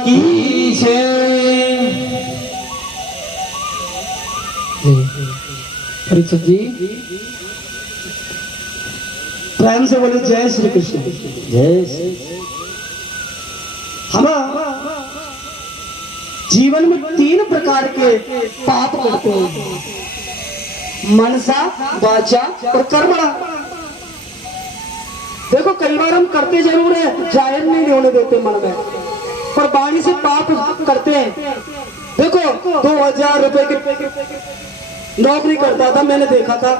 की परीक्षित जी प्रेम से बोले जय श्री कृष्ण। जय। हम जीवन में 3 प्रकार के पाप करते हैं, मनसा, वाचा और कर्मणा। देखो कई बार हम करते जरूर है, जाहिर नहीं होने देते मन में, पर वाणी से पाप करते हैं। देखो 2000 रुपए की नौकरी करता था, मैंने देखा था,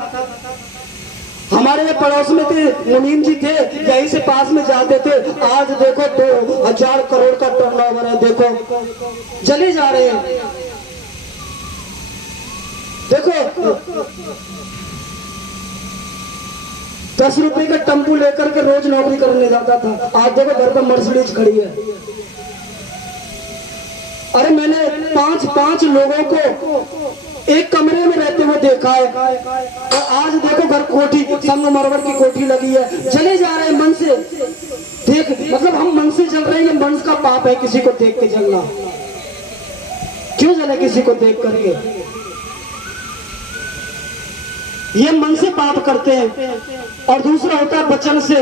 हमारे पड़ोस में थे, मुनीम जी थे, यहीं से पास में जाते थे। आज देखो 2000 करोड़ का टर्नओवर है, देखो चले जा रहे हैं। देखो 10 रुपए का टेम्पू लेकर के रोज नौकरी करने जाता था, आज देखो घर पर मर्सिडीज खड़ी है। अरे मैंने 5 लोगों को एक कमरे में रहते हुए देखा है, और आज देखो घर कोठी, संगमरमर की कोठी लगी है, चले जा रहे हैं मन से। देख मतलब हम मन से चल रहे हैं, ये मन का पाप है किसी को देख के चलना। क्यों चले किसी को देख करके? ये मन से पाप करते हैं। और दूसरा होता है वचन से।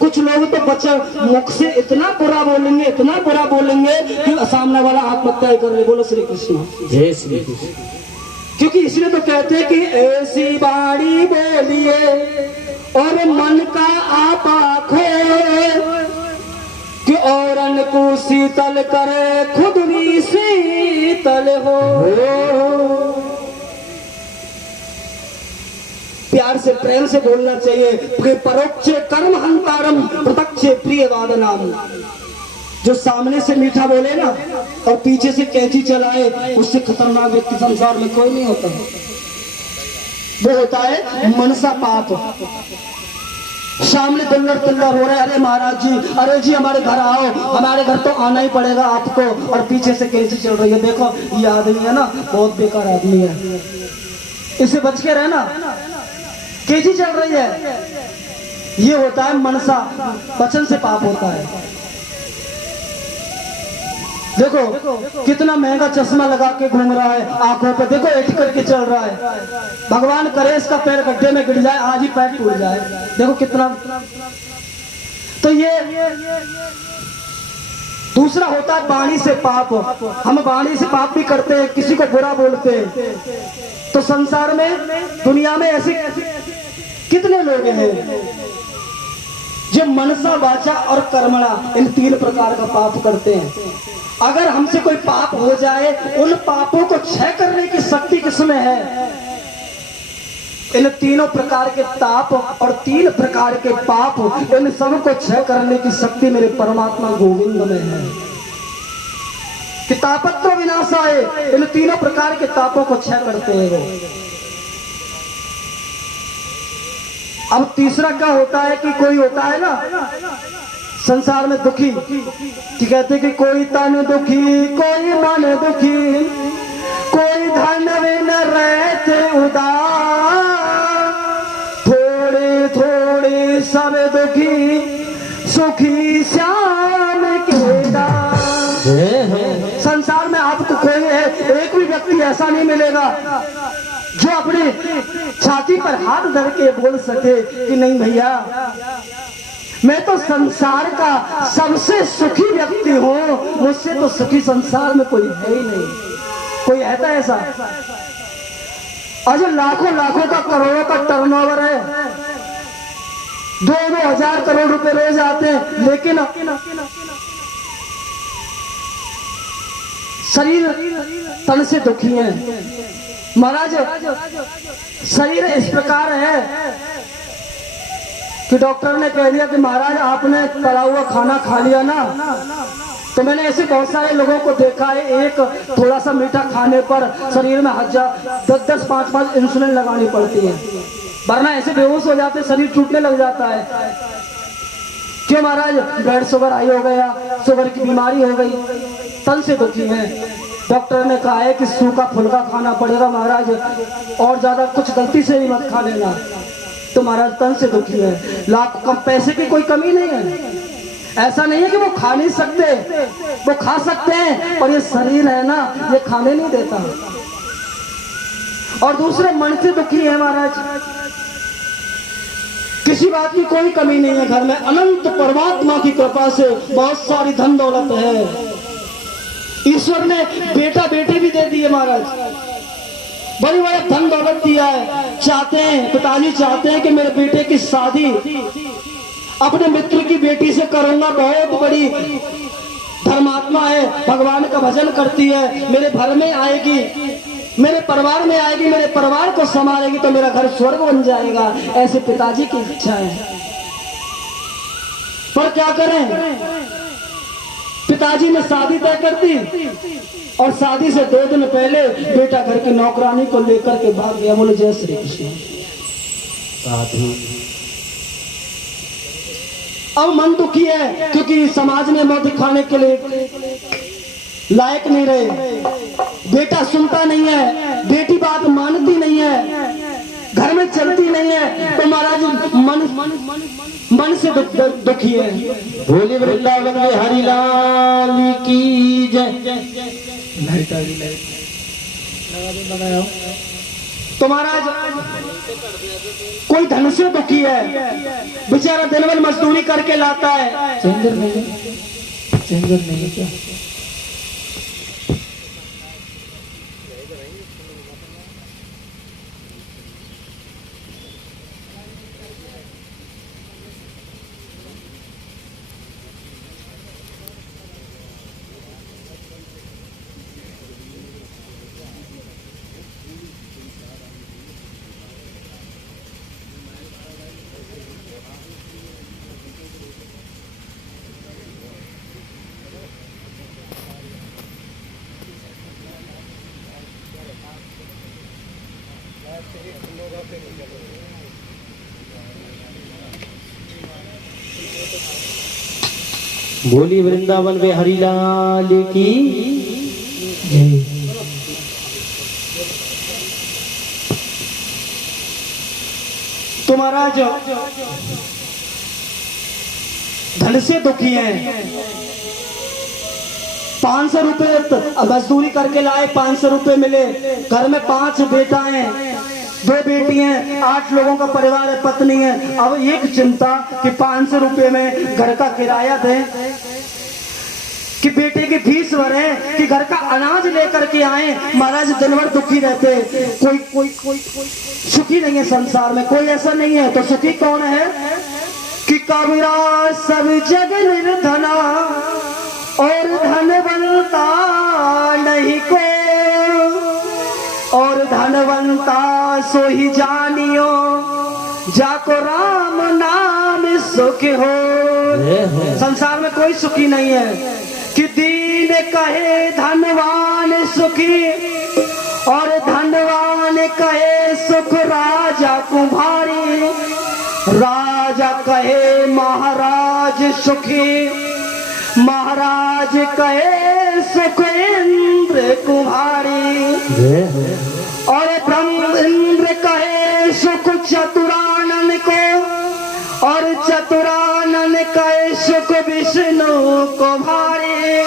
कुछ लोग तो वचन मुख से इतना बुरा बोलेंगे, इतना बुरा बोलेंगे कि सामने वाला आत्महत्या कर ले। बोलो श्री कृष्ण। जय श्री कृष्ण। क्योंकि इसलिए तो कहते हैं कि ऐसी बाणी बोलिए और मन का आप आखो कि औरन को शीतल करे, खुद भी शीतल हो। प्यार से प्रेम से बोलना चाहिए कि परोक्ष कर्म हंतारम प्रत्यक्ष प्रिय वादनाम। जो सामने से मीठा बोले ना और पीछे से कैंची चलाए, उससे खतरनाक व्यक्ति संसार में कोई नहीं होता। वो होता है मनसा पाप। सामने दुल्लर हो रहा है, अरे महाराज जी, अरे जी हमारे घर आओ, हमारे घर तो आना ही पड़ेगा आपको, और पीछे से कैंची चल रही है। देखो ये आदमी है ना, बहुत बेकार आदमी है, इससे बच के रहना, कैंची चल रही है। ये होता है मनसा, वचन से पाप होता है। देखो कितना महंगा चश्मा लगा के घूम रहा है, आंखों पे देखो ऐठ करके चल रहा है। भगवान करे इसका पैर गड्ढे में गिर जाए, आज ही पैर टूट जाए। देखो कितना। तो ये दूसरा होता है वाणी से पाप। हम वाणी से पाप भी करते हैं, किसी को बुरा बोलते हैं। तो संसार में, दुनिया में ऐसे कितने लोग हैं जो मनसा, वाचा और कर्मणा, इन 3 प्रकार का पाप करते हैं। अगर हमसे कोई पाप हो जाए, उन पापों को क्षय करने की शक्ति किसमें है? इन 3 प्रकार के ताप और 3 प्रकार के पाप, इन सब को क्षय करने की शक्ति मेरे परमात्मा गोविंद में है। कि तापत्व विनाशाय, इन 3 प्रकार के तापों को क्षय करते हैं वो। अब तीसरा क्या होता है कि कोई होता है ना संसार में दुखी, कि कहते कि कोई तन दुखी, कोई मन दुखी, कोई धन बिन रहते उदास, थोड़े थोड़े सब दुखी, सुखी श्याम के दास। संसार में आपको कोई एक भी व्यक्ति ऐसा नहीं मिलेगा जो अपनी छाती पर हाथ धर के बोल सके कि नहीं भैया, मैं तो संसार का सबसे सुखी व्यक्ति हूँ, मुझसे तो सुखी संसार में कोई है ही नहीं। कोई है था ऐसा? आज लाखों लाखों का, करोड़ों का टर्नओवर है, 2-2 हजार करोड़ रुपए रोज आते हैं, लेकिन शरीर तन से दुखी है। महाराज शरीर इस प्रकार है कि डॉक्टर ने कह दिया कि महाराज आपने तला हुआ खाना खा लिया ना। तो मैंने ऐसे बहुत सारे लोगों को देखा है, एक थोड़ा सा मीठा खाने पर शरीर में 10-10, 5-5 इंसुलिन लगानी पड़ती है, वरना ऐसे बेहोश हो जाते, शरीर टूटने लग जाता है। क्यों महाराज? ब्लड शुगर हाई हो गया, शुगर की बीमारी हो गई, तन से दुखी है। डॉक्टर ने कहा है कि सूखा फुल्का खाना पड़ेगा महाराज, और ज्यादा कुछ गलती से भी मत खा लेना। तो महाराज तन से दुखी है, लाख कम पैसे की कोई कमी नहीं है, ऐसा नहीं है कि वो खा नहीं सकते, वो खा सकते हैं, पर ये शरीर है ना, ये खाने नहीं देता। और दूसरे मन से दुखी है महाराज, किसी बात की कोई कमी नहीं है घर में, अनंत परमात्मा की कृपा से बहुत सारी धन दौलत है। ईश्वर ने बेटा बेटी भी दे दिए महाराज, बड़ी बड़ी धन दौलत दिया है। चाहते हैं, पिताजी चाहते हैं कि मेरे बेटे की शादी अपने मित्र की बेटी से करूंगा, बहुत बड़ी धर्मात्मा है, भगवान का भजन करती है, मेरे घर में आएगी, मेरे परिवार में आएगी, मेरे परिवार को संभालेगी तो मेरा घर स्वर्ग बन जाएगा, ऐसे पिताजी की इच्छा है। पर क्या करें, पिताजी ने शादी तय कर दी और शादी से 2 दिन पहले बेटा घर की नौकरानी को लेकर के भाग गया। बोले जय श्री कृष्ण। साधु अब मन दुखी है क्योंकि समाज में मौत दिखाने के लिए लायक नहीं रहे, बेटा सुनता नहीं है, बेटी बात मानती नहीं है, घर में चलती नहीं है, तो महाराज मन से दुखी है। बोले वृंदावन में हरिलाल की जय। तो महाराज कोई धन से दुखी है, बेचारा दिन भर मजदूरी करके लाता है। चेंजर नहीं क्या? बोली वृंदावन में हरिलाल की जय। तो महाराज धन से दुखी हैं, 500 रुपए मजदूरी करके लाए, 500 रुपए मिले, घर में 5 बेटा हैं, 2 बेटी हैं, 8 लोगों का परिवार है, पत्नी है। अब एक चिंता कि 500 रुपए में घर का किराया दें, कि बेटे की फीस भरे, कि घर का अनाज लेकर के आए। महाराज दिन भर दुखी रहते, कोई सुखी नहीं है संसार में, कोई ऐसा नहीं है। तो सुखी कौन है कि कबीरा सब जग निर्धना और धनवंता नहीं को, और धनवंता सो ही जानियो जाको राम नाम सुख हो। संसार में कोई सुखी नहीं है कि दीन कहे धनवान सुखी और धनवान कहे सुख राजा कुम्हारी, राजा कहे महाराज सुखी, महाराज कहे सुख इंद्र कुम्हारी, और ब्रह्म इंद्र कहे सुख चतुरानन को, और चतुरानन कहे सुख विष्णु को भारी,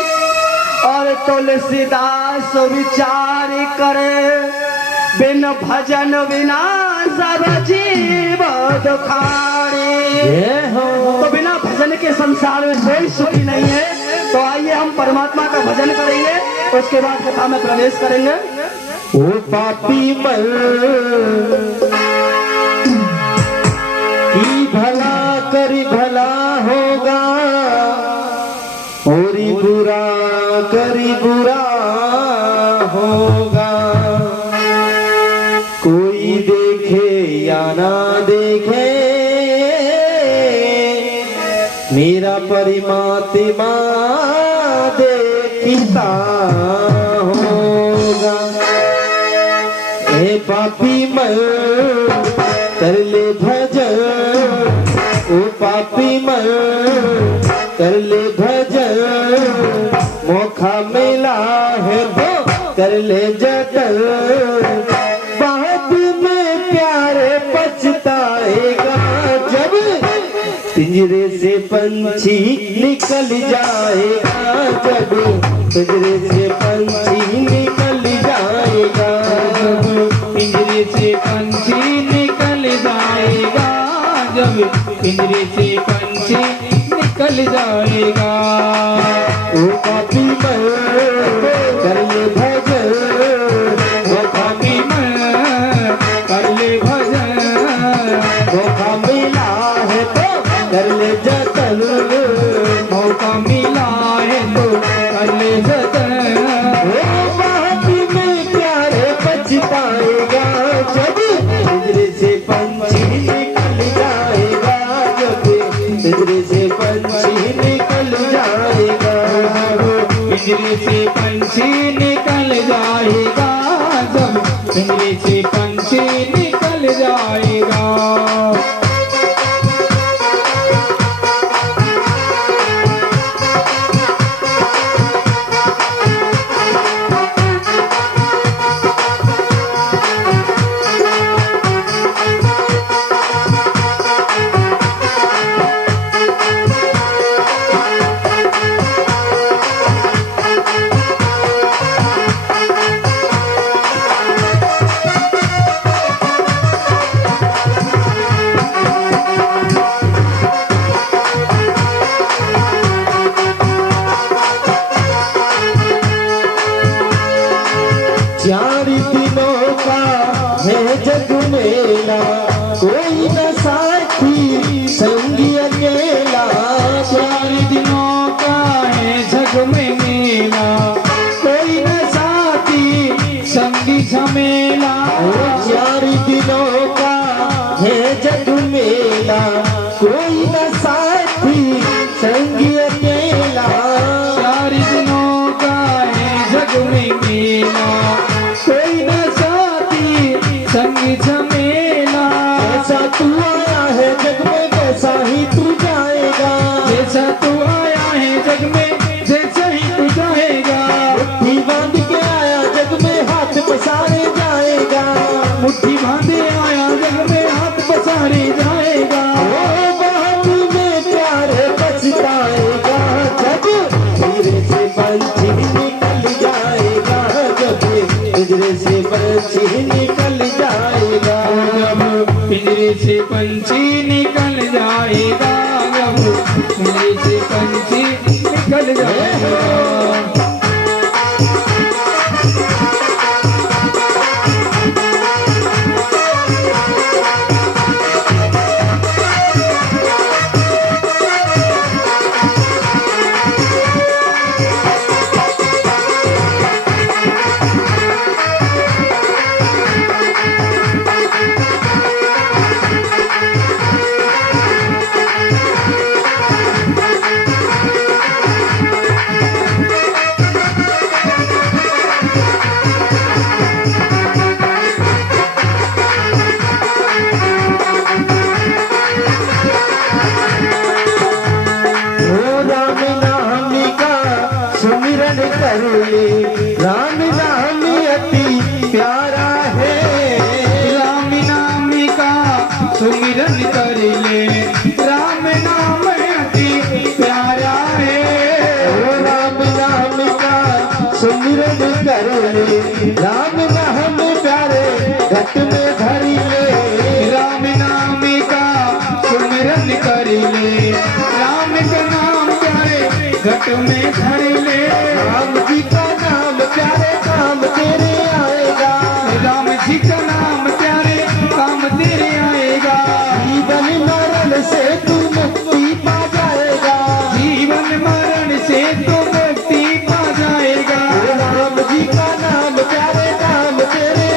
और तुलसीदास विचार करे बिन भजन विना सब जीव दुखारी। तो बिना भजन के संसार में कोई सुखी नहीं है। तो आइए हम परमात्मा का भजन करेंगे, उसके बाद कथा में प्रवेश करेंगे। ओ पापी मर की भला करी भला होगा, और बुरा करी बुरा होगा। कोई देखे या ना देखे मेरा परमात्मा देखता होगा। ए पापी मर कर ले भजन, ओ पापी मर कर ले भजन, मौका मिला है वो कर ले जतन, बाद में प्यारे पछताएगा जब पिंजरे से पंछी निकल जाएगा जब, पिंजरे से पंछी निकल जाएगा जब पिंजरे से पंछी निकल जाएगा, जब पिंजरे से पंछी निकल जाएगा। वो पापी मन कर ले भजन, वो पापी मन कर ले भजन, मौका मिला है तो कर ले जतन, मौका मिला है तो कर ले जतन। वो पापी में प्यारे पछताएगा जब, पिंजरे से पंछी निकल जाएगा जब, पिंजरे से पंछी निकल जाएगा। पिंजरे से पंछी निकल जाएगा, जब पिंजरे से पंछी निकल जाएगा। चार दिनों का है जग मेला, कोई न साथी संगी अकेला। चार दिनों का है जग में मेला, कोई न साथी संगी झमेला। चार दिनों का है जग मेला, कोई न साथी संगी अकेला। चार दिनों का है जग में मेला, कोई न साथी संगी झमेला। जैसा तू आया है जग में वैसा ही तू जाएगा, जैसा तू आया है जग में जैसा ही तू जाएगा। मुट्ठी बांध के आया जग में हाथ पसारे जाएगा, मुट्ठी बांधे आया जग में हाथ पसारे जाएगा। ओ बात में प्यार पछताएगा जब, पिंजरे से पंछी निकल जाएगा जब, पिंजरे से पंछी निकल जाएगा। जब पिंजरे से पंछी निकल जाएगा, जब पिंजरे से पंछी निकल जाएगा। कर ले, राम नाम अति प्यारा है। राम नाम का सुमिरन कर ले, राम नाम अति प्यारा है। ओ राम नाम का सुमिरन कर ले, राम नाम प्यारे घट में धर ले। राम नाम का सुमिरन कर ले, राम का नाम प्यारे घट में धर ले। राम जी का नाम प्यारे काम तेरे आएगा, राम जी का नाम प्यारे काम तेरे आएगा। जीवन मरण से तू मुक्ति पा जाएगा, जीवन मरण से तो मुक्ति पा जाएगा। राम जी का नाम प्यारे काम तेरे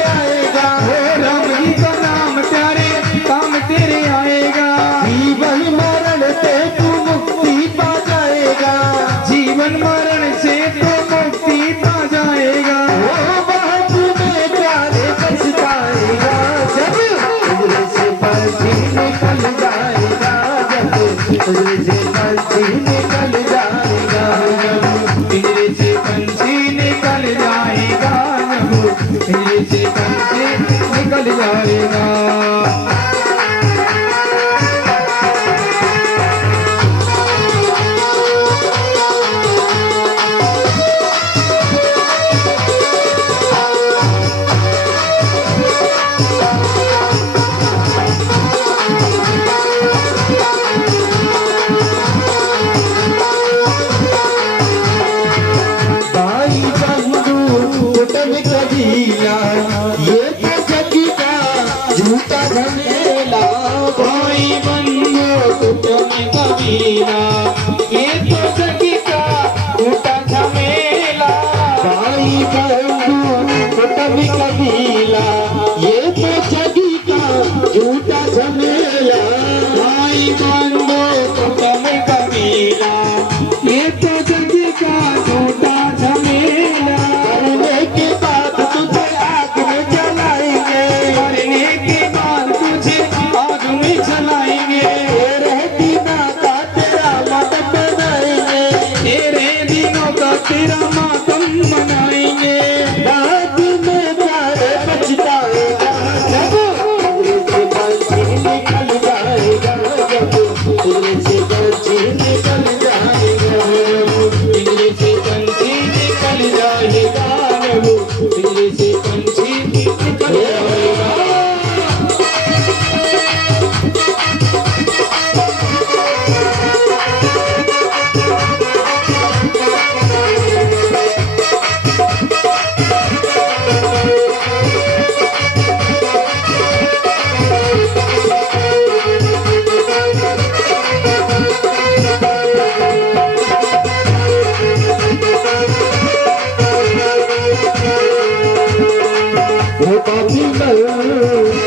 कल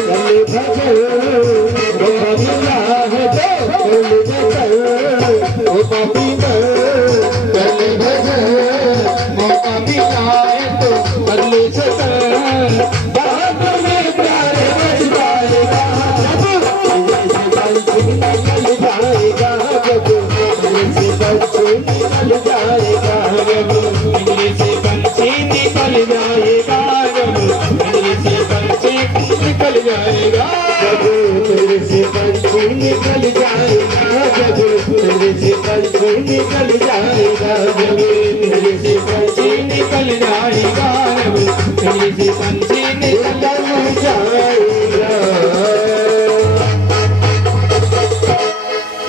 भजन मौका मिला है तो कल भजन मौका मिला कल भजन मौका मिला है तो कल भजन बात में प्यारे बच जाएगा जब से बंसी निकल जाएगा जब से बंसी निकल जाएगा जब से बंसी निकल जाएगा जब से बंसी निकल जाएगा जब तेरे से बंसी निकल जाएगा जब तेरे से बंसी निकल जाएगा जब तेरे से बंसी निकल जाएगा जब तेरे से बंसी निकल जाएगा।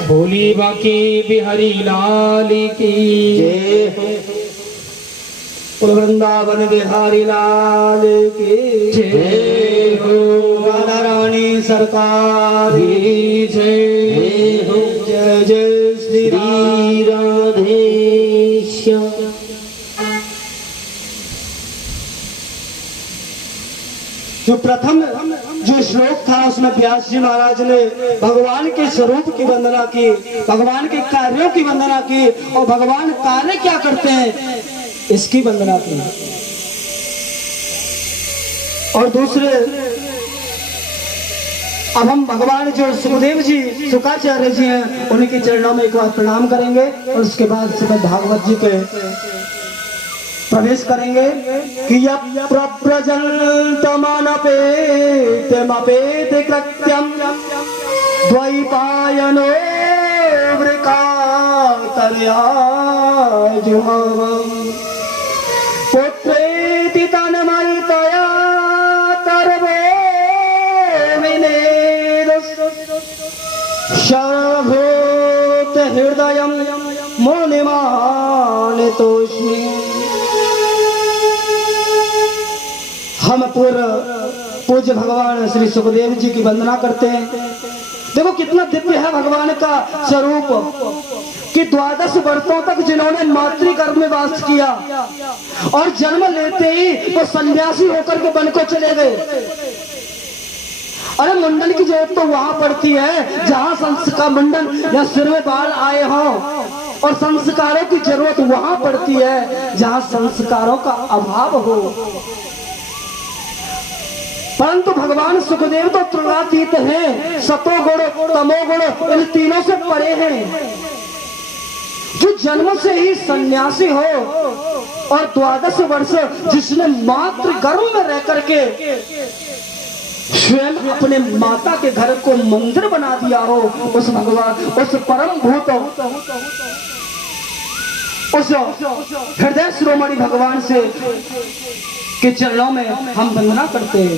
बोली बाकी बिहारी लाल की जय हो बोल वृंदावन बिहारी लाल की जय हो राधा रानी सरकार की जय जय हो जय जय श्री राम। श्री राधेश्याम। जो प्रथम जो श्लोक था उसमें व्यास जी महाराज ने भगवान के स्वरूप की वंदना की, भगवान के कार्यों की वंदना की और भगवान कार्य क्या करते हैं इसकी वंदना की। और दूसरे अब हम भगवान जो सुखदेव जी शुक्राचार्य जी हैं उनके चरणों में एक बार प्रणाम करेंगे और उसके बाद श्रीमद् भागवत जी के प्रवेश करेंगे कि प्रजन्तमनपेतमपेत कृत्यं द्वैपायनो वृकातर्याजुहवम् पुत्रेति तन्मयितया सर्वो विनेदुः सर्वभूत हृदयं मुनिमानितोऽस्मि। हम पूज्य भगवान श्री सुखदेव जी की वंदना करते हैं। देखो कितना दिव्य है भगवान का स्वरूप कि 12 वर्षों तक जिन्होंने मातृगर्भ में वास किया और जन्म लेते ही वो सन्यासी होकर के वन को चले गए। अरे मुंडन की जरूरत तो वहां पड़ती है जहां संस्कार मुंडन या सिर में बाल आए हों, और संस्कारों की जरूरत वहां पड़ती है जहां संस्कारों का अभाव हो। परंतु भगवान सुखदेव तो त्रिगुणातीत हैं, सतोगुण तमोगुण इन तीनों से परे हैं। जो जन्म से ही सन्यासी हो और 12 वर्ष जिसने मातृ गर्भ में रह करके स्वयं अपने माता के घर को मंदिर बना दिया हो, उस भगवान उस परम भूत उस हृदय शिरोमणि भगवान से के चरणों में हम वंदना करते हैं।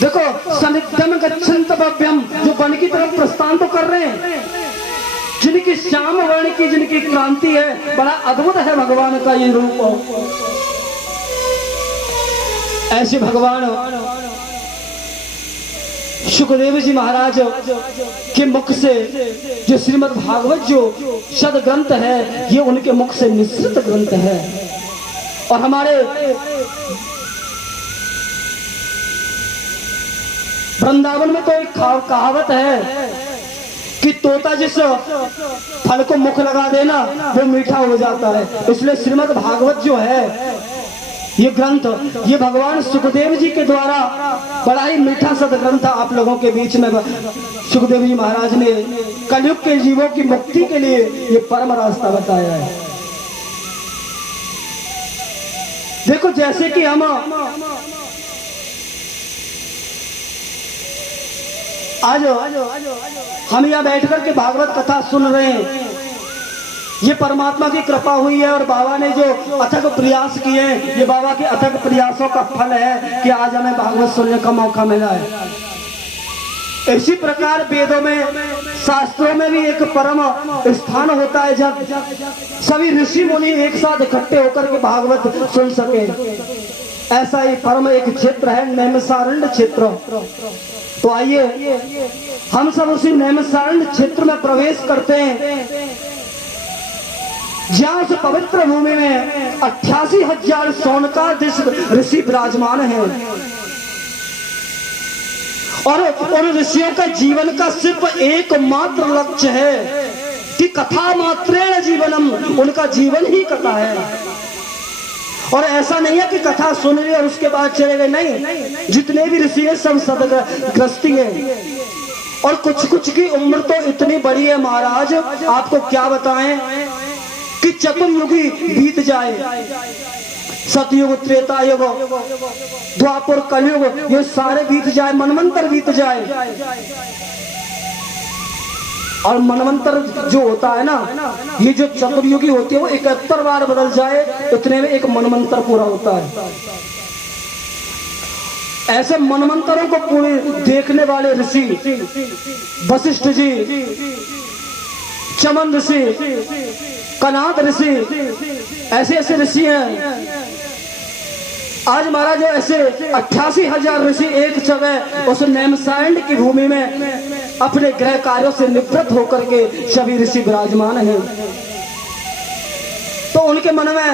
देखो सनिध्यम गच्छन्त भव्यम, जो वन की तरफ प्रस्थान तो कर रहे हैं, जिनकी श्याम वर्ण की जिनकी क्रांति है, बड़ा अद्भुत है भगवान का ये रूप। ऐसे भगवान सुखदेव जी महाराज के मुख से जो श्रीमद् भागवत जो सद ग्रंथ है ये उनके मुख से निश्चित ग्रंथ है। और हमारे वृंदावन में तो एक कहावत है कि तोता जिस फल को मुख लगा देना वो मीठा हो जाता है। इसलिए श्रीमद् भागवत जो है ये ग्रंथ ये भगवान सुखदेव जी के द्वारा बड़ा ही मीठा सदग्रंथ आप लोगों के बीच में सुखदेव जी महाराज ने कलयुग के जीवों की मुक्ति के लिए ये परम रास्ता बताया है। देखो जैसे कि हम आज हम यहाँ बैठ कर के भागवत कथा सुन रहे हैं, ये परमात्मा की कृपा हुई है और बाबा ने जो अथक प्रयास किए हैं ये बाबा के अथक प्रयासों का फल है कि आज हमें भागवत सुनने का मौका मिला है। इसी प्रकार वेदों में शास्त्रों में भी एक परम स्थान होता है जब सभी ऋषि मुनि एक साथ इकट्ठे होकर के भागवत सुन सके। ऐसा ही परम एक क्षेत्र है नैमिषारण्य क्षेत्र। तो आइए हम सब उसी नैमिषारण्य क्षेत्र में प्रवेश करते हैं जहाँ उस पवित्र भूमि में 88,000 सोनकार ऋषि विराजमान हैं। और उन ऋषियों का जीवन का सिर्फ एकमात्र लक्ष्य है कि कथा मात्रेण जीवनम, उनका जीवन ही कथा है। और ऐसा नहीं है कि कथा सुन ली और उसके बाद चले गए, नहीं, जितने भी ऋषि हैं सब सदग्रस्ती हैं। और कुछ कुछ की उम्र तो इतनी बड़ी है महाराज, आपको क्या बताएं कि चतुर्युगी बीत जाए, सतयुग, त्रेता युग, द्वापर, कलयुग, ये सारे बीत जाए, मनवंतर बीत जाए। और मनवंतर जो होता है ना, ये जो चतुर्युगी होती है वो 71 बार बदल जाए, इतने में एक मनवंतर पूरा होता है। ऐसे मनवंतरों को पूरे देखने वाले ऋषि वशिष्ठ जी, चमन ऋषि, कनाद ऋषि, ऐसे ऐसे ऋषि हैं। आज महाराज ऐसे 88,000 ऋषि एक जगह उस नेमसाइंड की भूमि में अपने गृह कार्यों से निवृत्त होकर के सभी ऋषि विराजमान हैं। तो उनके मन में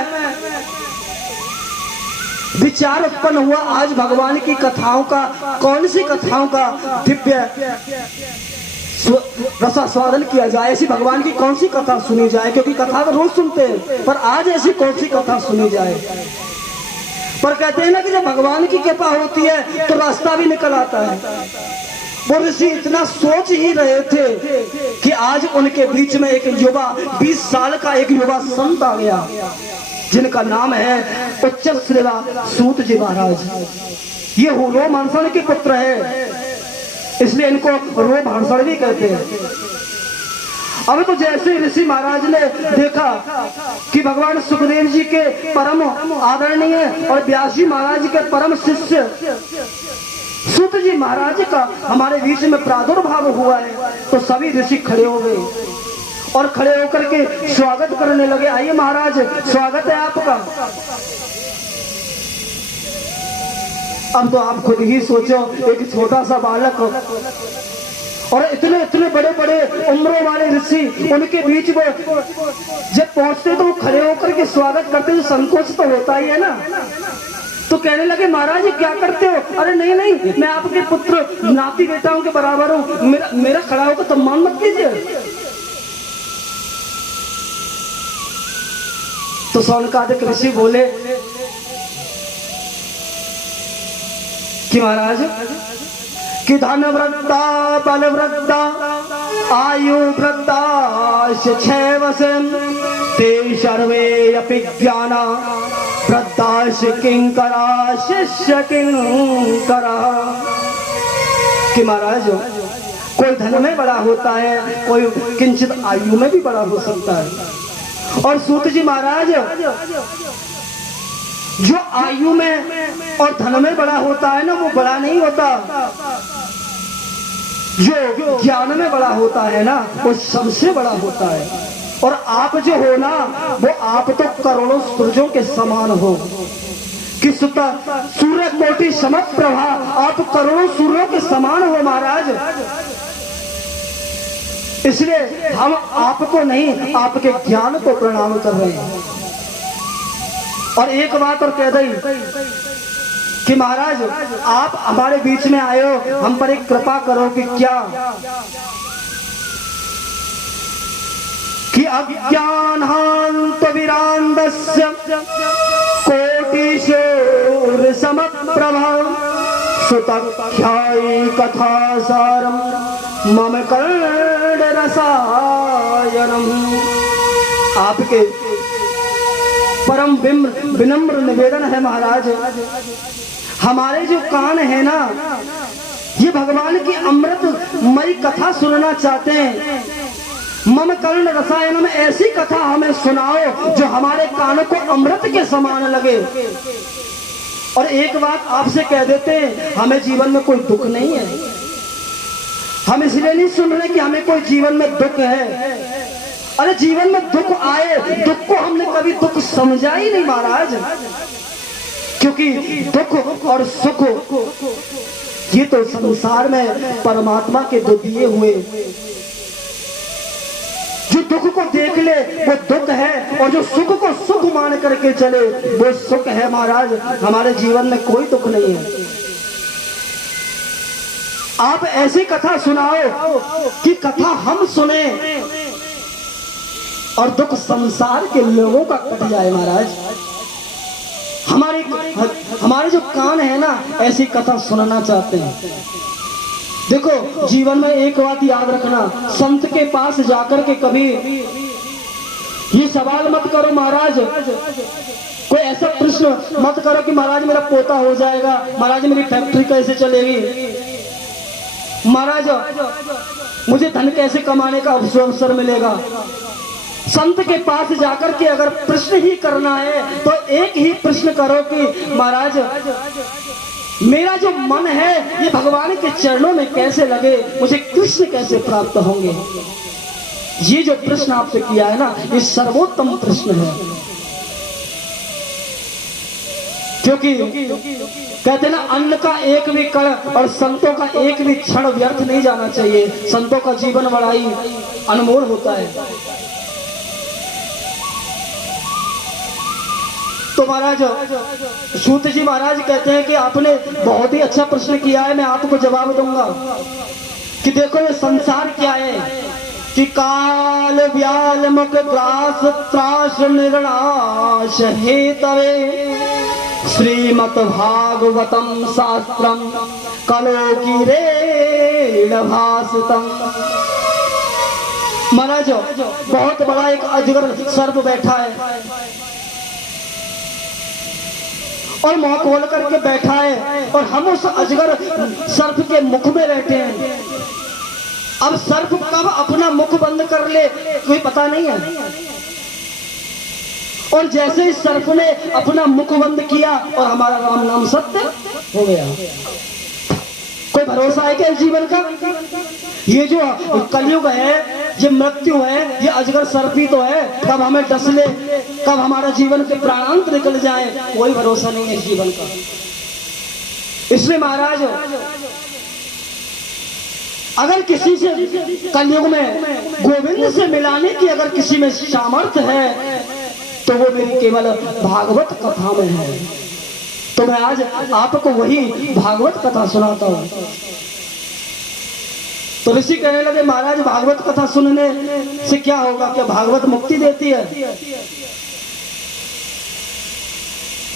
विचार उत्पन्न हुआ, आज भगवान की कथाओं का, कौन सी कथाओं का दिव्य रसास्वादन किया जाए, ऐसी भगवान की कौन सी कथा सुनी जाए, क्योंकि कथा तो रोज सुनते हैं, पर आज ऐसी कौन सी कथा सुनी जाए। पर कहते हैं ना कि जब भगवान की कृपा होती है तो रास्ता भी निकल आता है। वो ऋषि इतना सोच ही रहे थे कि आज उनके बीच में एक युवा, 20 साल का एक युवा संत आ गया, जिनका नाम है उच्चश्रेवा सूत जी महाराज। ये रोमहंसन के पुत्र है, इसलिए इनको रोमहंसन भी कहते हैं। अब तो जैसे ऋषि महाराज ने देखा कि भगवान सुखदेव जी के परम आदरणीय और व्यास जी महाराज के परम शिष्य सूत जी महाराज का हमारे बीच में प्रादुर्भाव हुआ है, तो सभी ऋषि खड़े हो गए और खड़े होकर के स्वागत करने लगे। आइए महाराज, स्वागत है आपका। अब तो आप खुद ही सोचो, एक छोटा सा बालक और इतने इतने बड़े बड़े उम्रों वाले ऋषि, उनके बीच में जब पहुंचते तो वो खड़े होकर के स्वागत करते, तो संकोच तो होता ही है ना। तो कहने लगे, महाराज क्या करते हो? अरे नहीं नहीं, मैं आपके पुत्र नाती बेटाओं के बराबर हूँ, मेरा खड़ा होकर सम्मान मत कीजिए। तो सौनकादिक ऋषि बोले कि महाराज कि धन वृद्धा, बल वृद्धा, आयु वृद्धा, ते सर्वे अपि ज्ञाना वृद्धाश किंकरा शिष्य किंकरा। कि महाराज कोई धन में बड़ा होता है, कोई किंचित आयु में भी बड़ा हो सकता है। और सूत जी महाराज जो आयु में और धन में बड़ा होता है ना, वो बड़ा नहीं होता, जो ज्ञान में बड़ा होता है ना, वो सबसे बड़ा होता है। और आप जो हो ना, वो आप तो करोड़ों सूरजों के समान हो कि सूर्य कोटि समप्रभा, आप करोड़ों सूर्यों के समान हो महाराज। इसलिए हम आपको नहीं, आपके ज्ञान को प्रणाम कर रहे हैं। और एक बात और कह दी कि महाराज आप हमारे बीच में आए हो, हम पर एक कृपा करो कि क्या कि अज्ञानान्त विरान्दस्य कोटिशूर समप्रभा सुतख्यायी कथासारम मम कर्ण रसायनम। आपके परम विनम्र निवेदन है महाराज, हमारे जो कान है ना, ये भगवान की अमृतमयी कथा सुनना चाहते हैं। मम कर्ण रसायनम, ऐसी कथा हमें सुनाओ जो हमारे कानों को अमृत के समान लगे। और एक बात आपसे कह देते हैं, हमें जीवन में कोई दुख नहीं है। हम इसलिए नहीं सुन रहे कि हमें कोई जीवन में दुख है। अरे जीवन में दुख आए, दुख को हमने कभी दुख समझा ही नहीं महाराज, क्योंकि दुख और सुख ये तो संसार में परमात्मा के दो दिए हुए। जो दुख को देख ले वो दुख है, और जो सुख को सुख मान करके चले वो सुख है महाराज। हमारे जीवन में कोई दुख नहीं है। आप ऐसी कथा सुनाओ कि कथा हम सुने और दुख संसार के लोगों का कट जाए महाराज। हमारे जो कान है ना ऐसी कथा सुनना चाहते हैं। देखो जीवन में एक बात याद रखना, संत के पास जाकर के कभी ये सवाल मत करो महाराज, कोई ऐसा प्रश्न मत करो कि महाराज मेरा पोता हो जाएगा, महाराज मेरी फैक्ट्री कैसे चलेगी, महाराज मुझे धन कैसे कमाने का अवसर मिलेगा। संत के पास जाकर के अगर प्रश्न ही करना है तो एक ही प्रश्न करो कि महाराज मेरा जो मन है ये भगवान के चरणों में कैसे लगे, मुझे कृष्ण कैसे प्राप्त होंगे। ये जो प्रश्न आपसे किया है ना ये सर्वोत्तम प्रश्न है, क्योंकि कहते ना अन्न का एक भी कण और संतों का एक भी क्षण व्यर्थ नहीं जाना चाहिए। संतों का जीवन बड़ा ही अनमोल होता है। तो महाराज सूत जी महाराज कहते हैं कि आपने बहुत ही अच्छा प्रश्न किया है, मैं आपको जवाब दूंगा कि देखो ये संसार क्या है कि काल व्याल मुख ग्रास त्रास निर्णाश हेतवे श्रीमद् भागवतम शास्त्रम कलो की रेण भासितम। महाराज बहुत बड़ा एक अजगर सर्प बैठा है और मुंह खोल करके बैठा है और हम उस अजगर सर्प के मुख में बैठे हैं। अब सर्प कब अपना मुख बंद कर ले कोई पता नहीं है, और जैसे ही सर्प ने अपना मुख बंद किया और हमारा राम नाम सत्य हो गया। कोई भरोसा है क्या इस जीवन का? ये जो कलयुग है, ये मृत्यु है, ये अजगर सर्प ही तो है। कब हमें डस ले, कब हमारा जीवन के प्राणांत निकल जाए, कोई भरोसा नहीं है इस जीवन का। इसलिए महाराज अगर किसी से कलयुग में गोविंद से मिलाने की अगर किसी में सामर्थ्य है तो वो मेरी केवल भागवत कथा में है। तो मैं आज आपको वही भागवत कथा सुनाता हूं। तो ऋषि कहने लगे महाराज भागवत कथा सुनने से क्या होगा, क्या भागवत मुक्ति देती है?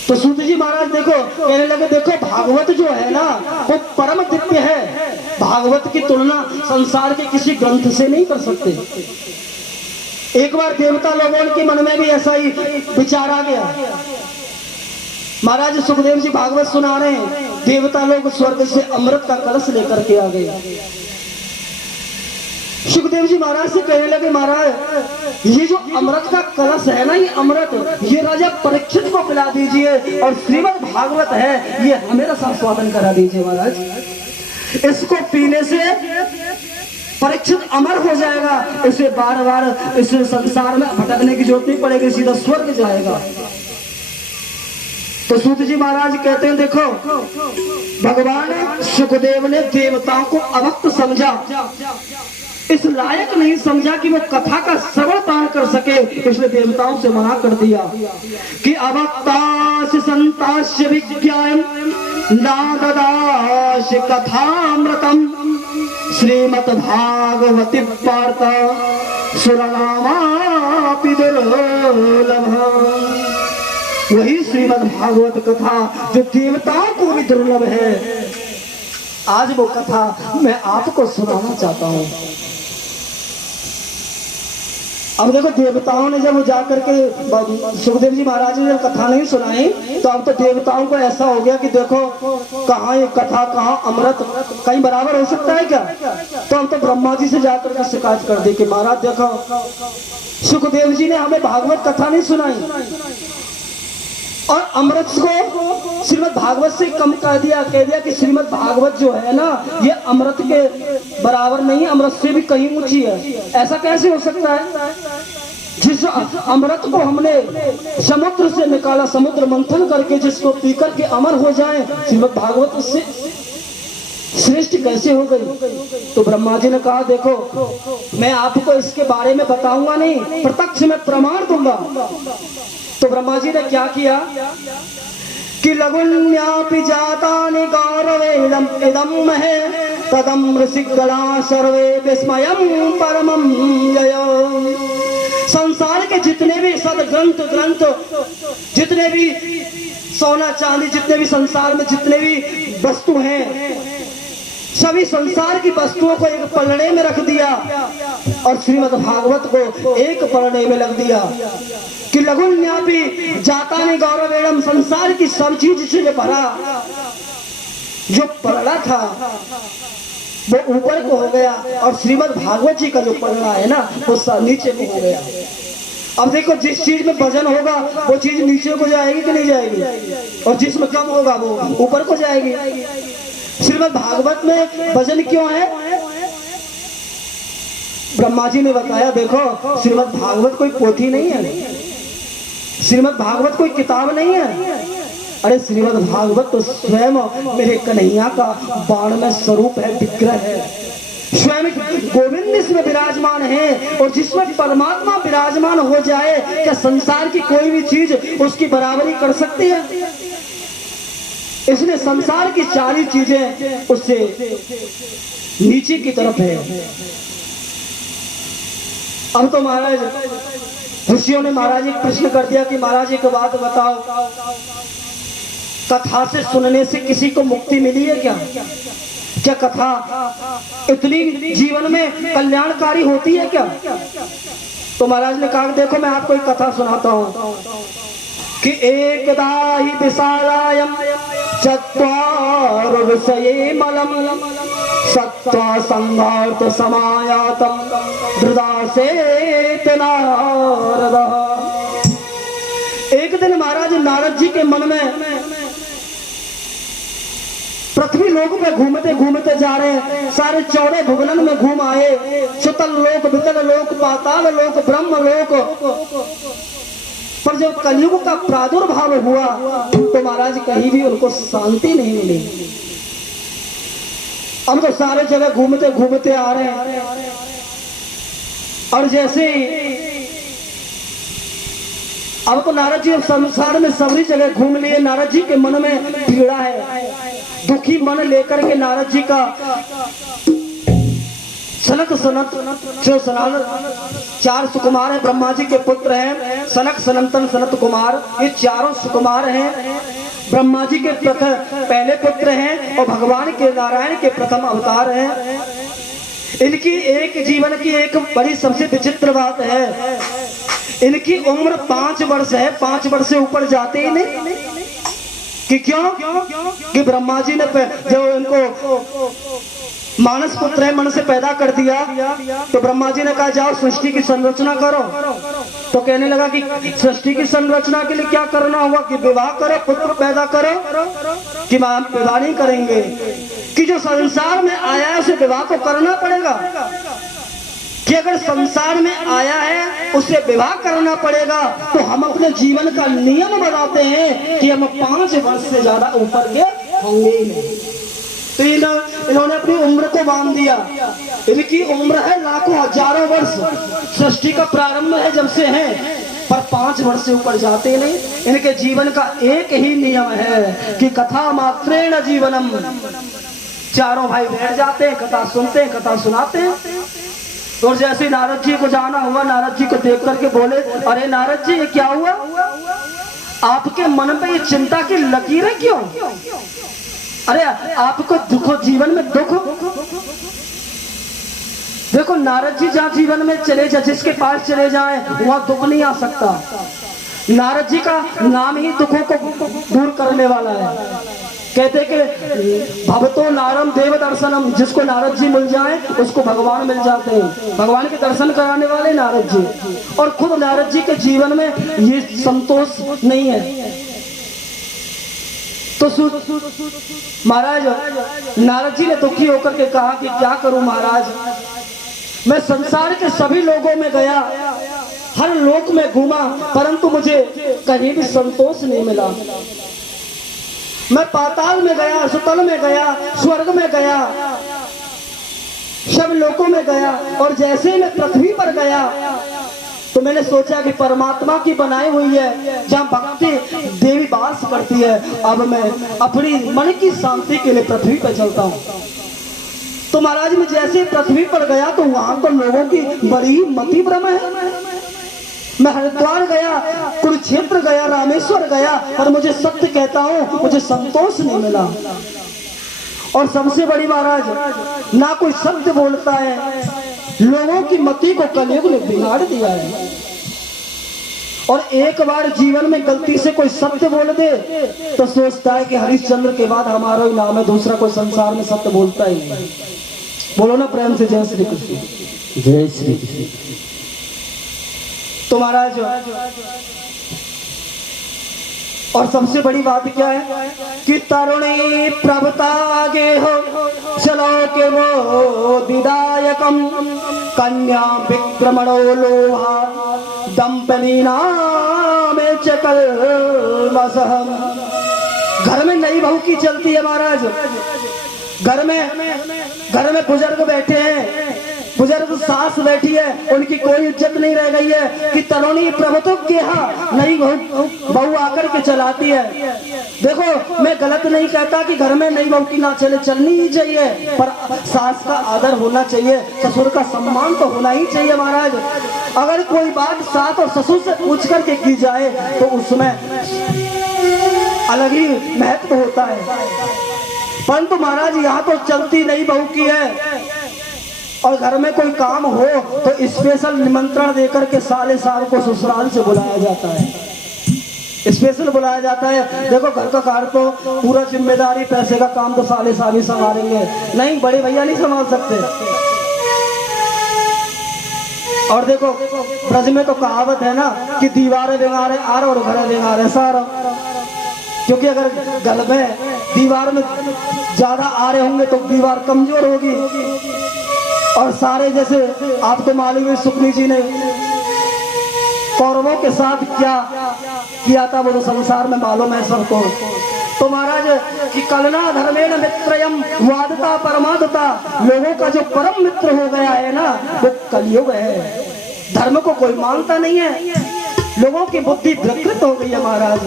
तो सूत जी महाराज देखो कहने लगे देखो भागवत जो है ना वो परम दिव्य है। भागवत की तुलना संसार के किसी ग्रंथ से नहीं कर सकते। एक बार देवता लोगों के मन में भी ऐसा ही विचार आ गया। महाराज सुखदेव जी भागवत सुना रहे हैं, देवता लोग स्वर्ग से अमृत का कलश लेकर के आ गए। सुखदेव जी महाराज से कहने लगे महाराज ये जो अमृत का कलश है ना, ये अमृत ये राजा परीक्षित को पिला दीजिए और श्रीमद् भागवत है ये हमें रसास्वादन करा दीजिए महाराज। इसको पीने से परीक्षित अमर हो जाएगा, इसे बार बार इस संसार में भटकने की जरूरत नहीं पड़ेगी, सीधा स्वर्ग जाएगा। तो सूत जी महाराज कहते हैं देखो भगवान सुखदेव ने देवताओं को अभक्त समझा, इस लायक नहीं समझा कि वो कथा का श्रवण पान कर सके, इसलिए देवताओं से मना कर दिया कि अभक्तास्य संतास्य विज्ञान नाददाश कथामृतम श्रीमद् भागवती पार्थ सुरनामापि दुर्लभम्। वही श्रीमद् भागवत कथा जो देवताओं को भी दुर्लभ है, आज वो कथा मैं आपको सुनाना चाहता हूँ। अब देखो देवताओं ने जब जाकर के सुखदेव जी महाराज ने जब कथा नहीं सुनाई तो अब तो देवताओं को ऐसा हो गया कि देखो कहाँ ये कथा कहाँ अमृत कहीं बराबर हो सकता है क्या? तो हम तो ब्रह्मा जी से जाकर के शिकायत कर दी कि महाराज देखो सुखदेव जी ने हमें भागवत कथा नहीं सुनाई और अमृत को श्रीमद् भागवत से कम कह दिया कि श्रीमद् भागवत जो है ना ये अमृत के बराबर नहीं, अमृत से भी कहीं ऊंची है। ऐसा कैसे हो सकता है? जिस अमृत को हमने समुद्र से निकाला, समुद्र मंथन करके जिसको पी करके अमर हो जाए, श्रीमद् भागवत उससे श्रेष्ठ कैसे हो गई? तो ब्रह्मा जी ने कहा देखो मैं आपको इसके बारे में बताऊंगा नहीं, प्रत्यक्ष में प्रमाण दूंगा। तो ब्रह्मा जी ने क्या किया कि लघुन्यापि जातानि गौरवेदम इदम है तदम ऋषिगणा सर्वे विस्मयं परमं ययो। संसार के जितने भी ग्रंथ जितने भी सोना चांदी, जितने भी संसार में जितने भी वस्तु हैं, सभी संसार की वस्तुओं को एक पलड़े में रख दिया और श्रीमद् भागवत को एक पलड़े में रख दिया कि लघुन्यापि जातानि गौरवेणम। संसार की सब चीज से भरा जो पलड़ा था वो ऊपर को हो गया और श्रीमद् भागवत जी का जो पलड़ा है ना वो नीचे को हो गया। अब देखो, जिस चीज में वजन होगा वो चीज नीचे को जाएगी कि नहीं जाएगी, और जिसमें कम होगा वो ऊपर को जाएगी। श्रीमद् भागवत में वजन क्यों है? ब्रह्मा जी ने बताया, देखो श्रीमद् भागवत कोई पोथी नहीं है, श्रीमद् भागवत कोई किताब नहीं है। अरे श्रीमद् भागवत तो स्वयं मेरे कन्हैया का बाण में स्वरूप है, विग्रह है। स्वयं गोविंद इसमें विराजमान है, और जिसमें परमात्मा विराजमान हो जाए क्या संसार की कोई भी चीज उसकी बराबरी कर सकती है? इसलिए संसार की सारी चीजें उससे नीचे की तरफ है। अब तो महाराज ऋषियों ने महाराज एक प्रश्न कर दिया कि महाराज एक बात बताओ, कथा से सुनने से किसी को मुक्ति मिली है क्या? क्या कथा इतनी जीवन में कल्याणकारी होती है क्या? तो महाराज ने कहा, देखो मैं आपको एक कथा सुनाता हूँ कि एकदा हि विशालायं चत्वार विषये मलम सत्वा संघार्थ समायातम धृदासेत नारद। एक दिन महाराज नारद जी के मन में पृथ्वी लोक पे घूमते घूमते जा रहे हैं, सारे 14 भुवनन में घूम आए, सुतल लोक, वितल लोक, पाताल लोक, ब्रह्म लोक। पर जब कलयुग का प्रादुर्भाव हुआ तो महाराज कहीं भी उनको शांति नहीं मिली। अब तो सारे जगह घूमते घूमते आ रहे हैं, और जैसे अब तो नारद जी संसार में सभी जगह घूम लिए। नारद जी के मन में पीड़ा है, दुखी मन लेकर के नारद जी का सनक जो चार सुकुमार हैं, ब्रह्मा जी के पुत्र हैं, सनक सनंतन सनत कुमार, ये चारों सुकुमार हैं, ब्रह्मा जी के पहले पुत्र हैं और भगवान के नारायण के प्रथम अवतार हैं। इनकी एक जीवन की एक बड़ी सबसे विचित्र बात है, इनकी उम्र 5 वर्ष है, 5 वर्ष से ऊपर जाते ही नहीं। कि क्यों? कि ब्रह्मा जी ने जो इनको मानस पुत्र है मन से पैदा कर दिया, तो ब्रह्मा जी ने कहा जाओ सृष्टि की संरचना करो। तो कहने लगा कि सृष्टि की संरचना के लिए क्या करना होगा? कि विवाह करो, पुत्र पैदा करो। कि हम विवाह नहीं करेंगे, कि जो संसार में आया है उसे विवाह तो करना पड़ेगा, कि अगर संसार में आया है उसे विवाह करना पड़ेगा। तो हम अपने जीवन का नियम बनाते हैं कि हम 5 वर्ष से ज्यादा ऊपर के होंगे ही नहीं। तो इन्होंने अपनी उम्र को बांध दिया। इनकी उम्र है लाखों हजारों वर्ष, सृष्टि का प्रारंभ है जब से है, पर 5 वर्ष से ऊपर जाते नहीं। इनके जीवन का एक ही नियम है कि कथा मात्रेण जीवनम। चारों भाई बैठ जाते हैं, कथा सुनते हैं, कथा सुनाते हैं। और जैसे नारद जी को जाना हुआ, नारद जी को देख करके बोले, अरे नारद जी ये क्या हुआ? आपके मन पे ये चिंता की लकीरें क्यों? अरे आपको दुख, जीवन में दुख। देखो नारद जी जहाँ जीवन में चले जाए, जिसके पास चले जाए वहां दुख नहीं आ सकता। नारद जी का नाम ही दुखों को दूर करने वाला है। कहते कि भवतो नारम देव दर्शनम, जिसको नारद जी मिल जाए उसको भगवान मिल जाते हैं। भगवान के दर्शन कराने वाले नारद जी, और खुद नारद जी के जीवन में ये संतोष नहीं है। तो महाराज नारद जी ने दुखी होकर के कहा कि क्या करूं महाराज, मैं संसार के सभी लोगों में गया, हर लोक में घूमा, परंतु मुझे कहीं भी संतोष नहीं मिला। मैं पाताल में गया, सुतल में गया, स्वर्ग में गया, सब लोकों में गया, और जैसे ही मैं पृथ्वी पर गया तो मैंने सोचा कि परमात्मा की बनाई हुई है, जहाँ भक्ति देवी वास पड़ती है। अब मैं अपनी मन की शांति के लिए पृथ्वी पर चलता हूँ। तो महाराज मैं जैसे पृथ्वी पर गया तो वहां तो लोगों की बड़ी मति भ्रम है। मैं हरिद्वार गया, कुरुक्षेत्र गया, रामेश्वर गया, पर मुझे सत्य कहता हूं मुझे संतोष नहीं मिला। और सबसे बड़ी महाराज ना कोई सत्य बोलता है, लोगों की मति को कलयुग ने बिगाड़ दिया है। और एक बार जीवन में गलती से कोई सत्य बोल दे तो सोचता है कि हरिश्चंद्र के बाद हमारा ही नाम है, दूसरा कोई संसार में सत्य बोलता ही नहीं। बोलो ना प्रेम से जय श्री कृष्ण। जय श्री कृष्ण। तो महाराज और सबसे बड़ी बात क्या है कि तरुणी प्रभुता गे हो चलो के वो विदायकम कन्या विक्रमणो लोहा दंपनी नाम चकल मसहम। घर में नई बहू की चलती है महाराज। घर में बुजुर्ग बैठे हैं, बुजुर्ग सास बैठी है, उनकी कोई इज्जत नहीं रह गई है कि तरुणी प्रभुत्व के यहाँ नई बहू आकर के चलाती है। देखो मैं गलत नहीं कहता कि घर में नई बहू की ना चले, चलनी ही चाहिए, पर सास का आदर होना चाहिए, ससुर का सम्मान तो होना ही चाहिए महाराज। अगर कोई बात सास और ससुर से पूछ करके की जाए तो उसमें अलग ही महत्व होता है। परंतु महाराज यहाँ तो चलती नई बहू की है और घर में कोई काम हो तो स्पेशल निमंत्रण देकर के साले साहब को ससुराल से बुलाया जाता है, स्पेशल बुलाया जाता है। देखो घर का कार्य तो पूरा जिम्मेदारी, पैसे का काम तो साले साहब ही संभालेंगे, नहीं बड़े भैया नहीं संभाल सकते। और देखो ब्रज में तो कहावत है ना कि दीवारें बेगारे आर और घर बेगारे सारा, क्योंकि अगर गल में दीवार में ज्यादा आ रहे होंगे तो दीवार कमजोर होगी। और सारे जैसे आपको मालूम है सुकनी जी ने कौरवों के साथ क्या किया था वो तो संसार में मालूम है सबको। तो महाराज कि कलना धर्मेण मित्रयम वादता परमादता, लोगों का जो परम मित्र हो गया है ना वो कलयुग है। धर्म को कोई मानता नहीं है, लोगों की बुद्धि विकृत हो गई है महाराज।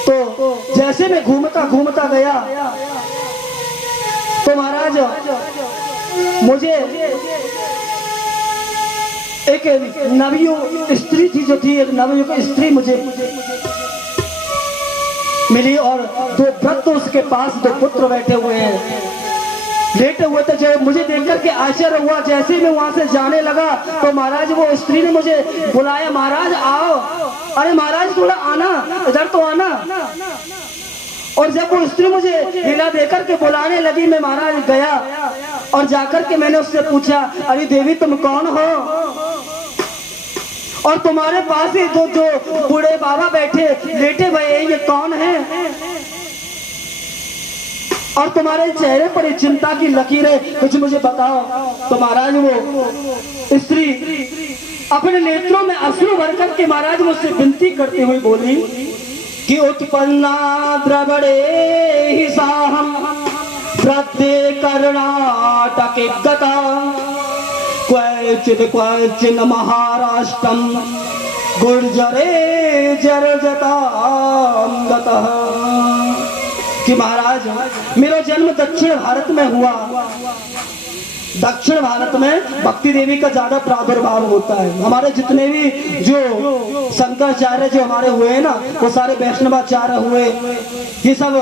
तो जैसे मैं घूमता गया तो महाराज मुझे एक नवयुग स्त्री थी, जो थी एक नवयुग स्त्री मुझे मिली और दो वृद्ध उसके पास दो पुत्र बैठे हुए हैं, लेटे हुए थे। जब मुझे देखकर के आश्चर्य हुआ, जैसे मैं वहां से जाने लगा तो महाराज वो स्त्री ने मुझे बुलाया, महाराज आओ। अरे महाराज थोड़ा आना, इधर तो आना। और जब वो स्त्री मुझे हिला देकर के बुलाने लगी, मैं महाराज गया और जाकर के मैंने उससे पूछा, अरे देवी तुम कौन हो और तुम्हारे पास ही जो बूढ़े बाबा बैठे लेटे हुए ये कौन है और तुम्हारे चेहरे पर चिंता की लकीरें कुछ मुझे बताओ। तो महाराज वो स्त्री अपने नेत्रों में अश्रु भर करके महाराज मुझसे विनती करती हुई बोली कि उत्पन्ना द्रवड़े ही साहम प्रत्ये कर्णाटके गता क्वचिन महाराष्ट्रम गुर्जरे जरजताम गतः। कि महाराज मेरा जन्म दक्षिण भारत में हुआ। दक्षिण भारत में भक्ति देवी का ज्यादा प्रादुर्भाव होता है। हमारे जितने भी जो शंकराचार्य जो हमारे हुए हैं ना वो सारे वैष्णवाचार्य हुए, ये सब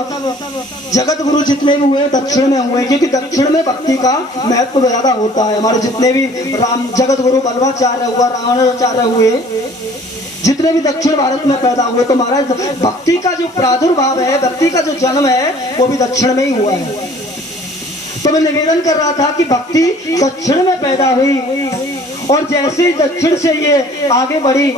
जगत गुरु जितने भी हुए दक्षिण में हुए, क्योंकि दक्षिण में भक्ति का महत्व ज्यादा होता है। हमारे जितने भी राम जगत गुरु बल्लभाचार्य हुआ, रामानुजाचार्य हुए, जितने भी दक्षिण भारत में पैदा हुए, तो महाराज भक्ति का जो प्रादुर्भाव है, भक्ति का जो जन्म है वो भी दक्षिण में ही हुआ है। तो मैं निवेदन कर रहा था कि भक्ति दक्षिण में पैदा हुई और जैसे ही दक्षिण से ये आगे बढ़ी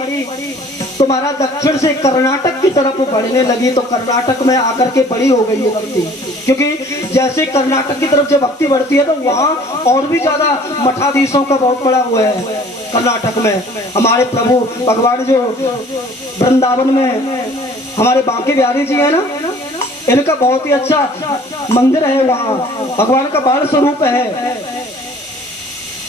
तो महाराज दक्षिण से कर्नाटक की तरफ बढ़ने लगी। तो कर्नाटक में आकर के बड़ी हो गई है भक्ति, क्योंकि जैसे कर्नाटक की तरफ जब भक्ति बढ़ती है तो वहाँ और भी ज्यादा मठाधीशों का बहुत बड़ा हुआ है। कर्नाटक में हमारे प्रभु भगवान जो वृंदावन में हमारे बांके बिहारी जी है ना, इनका बहुत ही अच्छा मंदिर है, वहाँ भगवान का बाल स्वरूप है।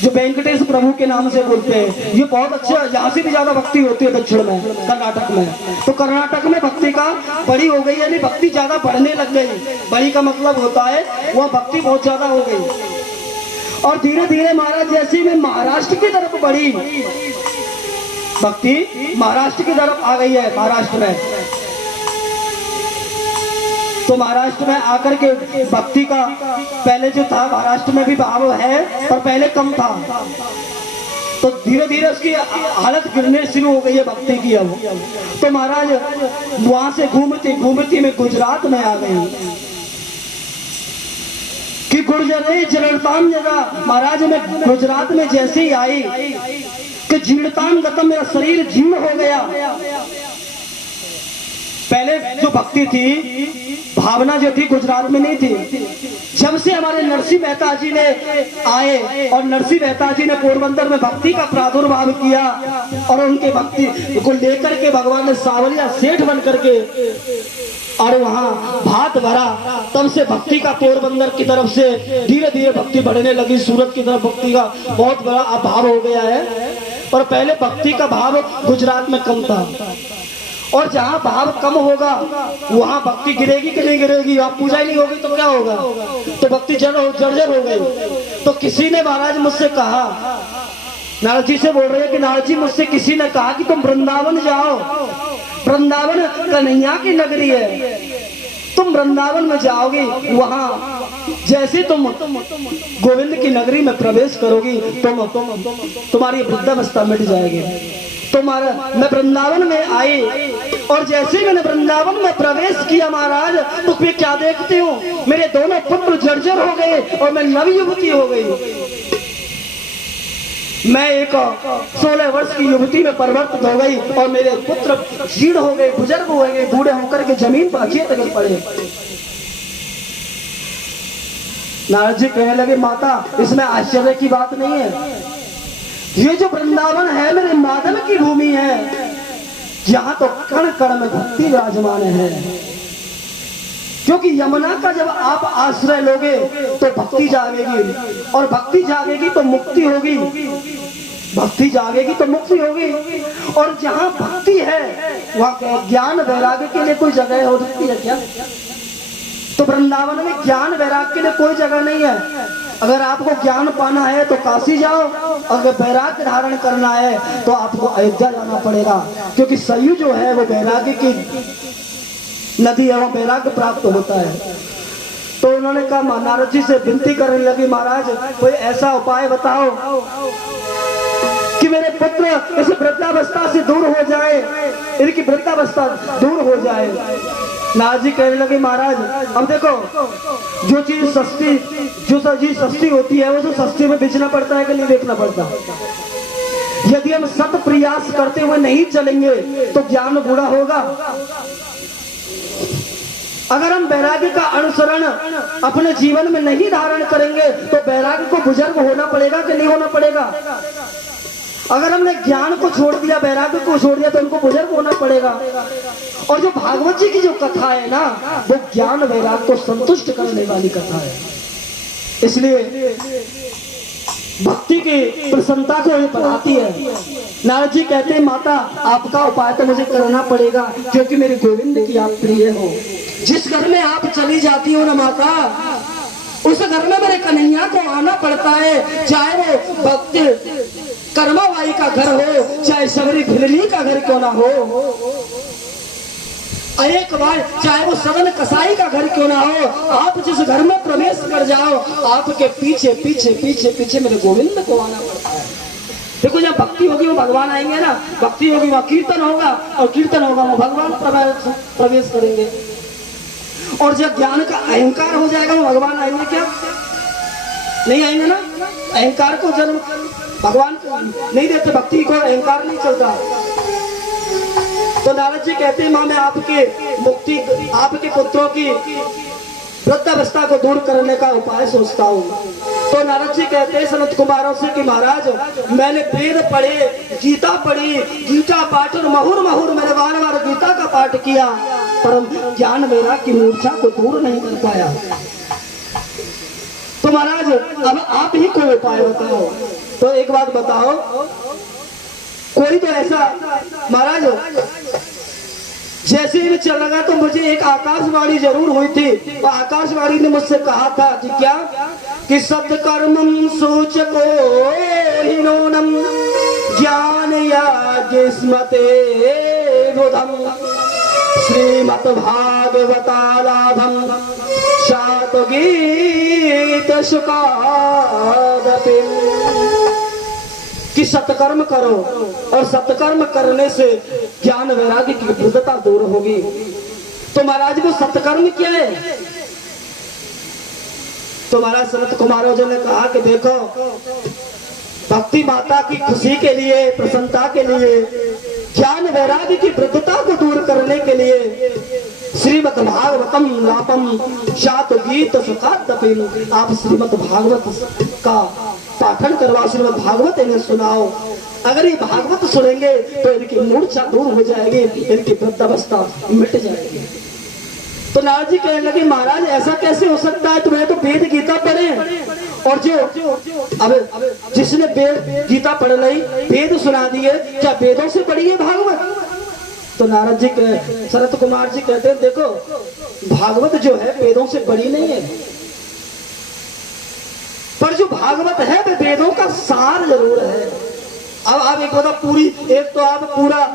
जो वेंकटेश प्रभु के नाम से बोलते हैं। ये बहुत अच्छा, यहाँ से भी ज्यादा भक्ति होती है दक्षिण में, कर्नाटक में। तो कर्नाटक में भक्ति का बड़ी हो गई, यानी भक्ति ज्यादा बढ़ने लग गई। बड़ी का मतलब होता है वह भक्ति बहुत ज्यादा हो गई। और धीरे धीरे महाराज जैसे में महाराष्ट्र की तरफ बढ़ी भक्ति, महाराष्ट्र की तरफ आ गई है। महाराष्ट्र में तो महाराष्ट्र में आकर के भक्ति का पहले जो था, महाराष्ट्र में भी भाव है पर पहले कम था। तो धीरे धीरे उसकी हालत गिरने शुरू हो गई है भक्ति की। अब तो महाराज वहां से घूमती घूमती में गुजरात में आ गई कि गुर्जर जलतान जगह। महाराज में गुजरात में जैसे ही आई कि जीर्णतान गतम, मेरा शरीर जीर्ण हो गया। पहले जो भक्ति थी, भावना जो थी गुजरात में नहीं थी। जब से हमारे नरसिंह मेहता जी ने आए और नरसिंह मेहता जी ने पोरबंदर में भक्ति का प्रादुर्भाव किया और उनके भक्ति को लेकर के भगवान ने सावलिया सेठ बन करके और वहां भात भरा, तब से भक्ति का पोरबंदर की तरफ से धीरे धीरे भक्ति बढ़ने लगी। सूरत की तरफ भक्ति का बहुत बड़ा अभाव हो गया है, पर पहले भक्ति का भाव गुजरात में कम था। और जहाँ भाव कम होगा वहाँ भक्ति गिरेगी कि नहीं गिरेगी? आप पूजा ही नहीं होगी तो क्या होगा? तो भक्ति जर्जर हो गई। तो किसी ने महाराज मुझसे कहा, नारद जी से बोल रहे हैं कि नारद जी मुझसे किसी ने कहा कि तुम वृंदावन जाओ, वृंदावन कन्हैया की नगरी है, तुम वृंदावन में जाओगी, वहाँ जैसे तुम गोविंद की नगरी में प्रवेश करोगी तुम्हारी वृद्धावस्था मिट जाएगी। तुम्हारा मैं वृंदावन में आई और जैसे मैंने वृंदावन में प्रवेश किया महाराज, तो मैं क्या देखती हूँ, मेरे दोनों पुत्र जर्जर हो गए और मैं नव युवती हो गई। मैं एक 16 वर्ष की युवती में परिवर्तित हो गई और मेरे पुत्र जीर्ण हो गए, बुजुर्ग हो गए, बूढ़े होकर के जमीन पर अचेत गिर पड़े। नारद जी कहने लगे, माता इसमें आश्चर्य की बात नहीं है। ये जो वृंदावन है मेरे माधव की भूमि है, जहां तो कण कण में भक्ति विराजमान है। क्योंकि यमुना का जब आप आश्रय लोगे तो भक्ति जागेगी, और भक्ति जागेगी तो मुक्ति होगी, भक्ति जागेगी तो मुक्ति होगी। और जहां भक्ति है वहां ज्ञान वैराग्य के लिए कोई जगह हो सकती है क्या? तो वृंदावन में ज्ञान वैराग्य के लिए कोई जगह नहीं है। अगर आपको ज्ञान पाना है तो काशी जाओ, अगर वैराग्य धारण करना है तो आपको अयोध्या जाना पड़ेगा, क्योंकि सरयू जो है वो वैराग्य की नदी है, वहाँ वैराग्य प्राप्त होता है। तो उन्होंने कहा, नारद जी से विनती करने लगी, महाराज कोई ऐसा उपाय बताओ कि मेरे पुत्र इस वृद्धावस्था से दूर हो जाए, इनकी वृद्धावस्था दूर हो जाए। नारद जी कहने लगे, महाराज अब देखो, जो चीज सस्ती, जो चीज सस्ती होती है वो तो सस्ती में बेचना पड़ता है कि नहीं बेचना पड़ता? यदि हम सत प्रयास करते हुए नहीं चलेंगे तो ज्ञान बूढ़ा होगा। अगर हम वैराग्य का अनुसरण अपने जीवन में नहीं धारण करेंगे तो वैराग्य को बुजुर्ग होना पड़ेगा कि नहीं होना पड़ेगा? अगर हमने ज्ञान को छोड़ दिया, वैराग्य को छोड़ दिया, तो उनको बुजुर्ग होना पड़ेगा। और जो भागवत जी की जो कथा है ना, वो ज्ञान वैराग्य को संतुष्ट करने वाली कथा है। इसलिए भक्ति की प्रसन्नता को ये बढ़ाती है। नारद जी कहते हैं, माता आपका उपाय तो मुझे करना पड़ेगा, क्योंकि मेरे गोविंद की आप प्रिय हो। जिस घर में आप चली जाती हो ना माता, उस घर में मेरे कन्हैया को आना पड़ता है, चाहे वो भक्ति कर्माबाई का घर हो, चाहे सबरी भिलनी का घर क्यों ना हो, एक बार चाहे वो सदन कसाई का घर क्यों ना हो, आप जिस घर में प्रवेश कर जाओ, आपके पीछे पीछे पीछे पीछे मेरे गोविंद को आना पड़ता है। देखो, जब भक्ति होगी वो भगवान आएंगे ना, भक्ति होगी वहाँ कीर्तन होगा, और कीर्तन होगा वो भगवान प्रवेश करेंगे। और जब ज्ञान का अहंकार हो जाएगा वो भगवान आएंगे क्या? नहीं आएंगे ना। अहंकार को जन्म भगवान नहीं देते, भक्ति को अहंकार नहीं चलता। तो नारद जी कहते हैं, माँ मैं आपके मुक्ति, आपके पुत्रों की वृद्धावस्था को दूर करने का उपाय सोचता हूँ। तो नारद जी कहते हैं सनत कुमारों से कि महाराज मैंने वेद पढ़े, गीता पढ़ी, गीता पाठ और महुर महुर मैंने बार बार गीता का पाठ किया, पर ज्ञान मेरा की मूर्छा को दूर नहीं कर पाया। तो महाराज अब आप ही कोई उपाय बताओ। तो एक बात बताओ, कोई तो ऐसा महाराज जैसे ही चल लगा तो मुझे एक आकाशवाणी जरूर हुई थी। तो आकाशवाणी ने मुझसे कहा था कि क्या कि सत्कर्मम सूचको हिनोनम ज्ञान याज्ञस्मते बुधम श्रीमद् भागवतालाभम शातगीत शुकादपि कि सत्कर्म करो और सत्कर्म करने से ज्ञान वैराग्य की विरुद्धता दूर होगी। तो महाराज वो सत्कर्म क्या है? तो महाराज सनत कुमार जी ने कहा कि देखो, भक्ति माता की खुशी के लिए, प्रसन्नता के लिए, ज्ञान वैराग्य की विरुद्धता को दूर करने के लिए श्रीमद् भागवतम लापम शात गीत सुखादपि आप श्रीमद् भागवत का पाठन करवाओ, श्रीमद् भागवत इन्हें सुनाओ। अगर ये भागवत सुनेंगे तो इनकी मूर्छा दूर हो जाएगी, इनकी वृद्धावस्था मिट जाएगी। तो नारद जी कहने लगे महाराज ऐसा कैसे हो सकता है? तुम्हें तो वेद गीता पढ़े और जो अब जिसने वेद गीता पढ़ ली, वेद सुना दिए, क्या वेदों से पढ़ी है भागवत? तो नारद जी शरत कुमार जी कहते हैं देखो, भागवत जो है वेदों से बड़ी नहीं है, पर जो भागवत है वो वेदों का सार जरूर है। अब आप एक बता पूरी, एक तो आप पूरा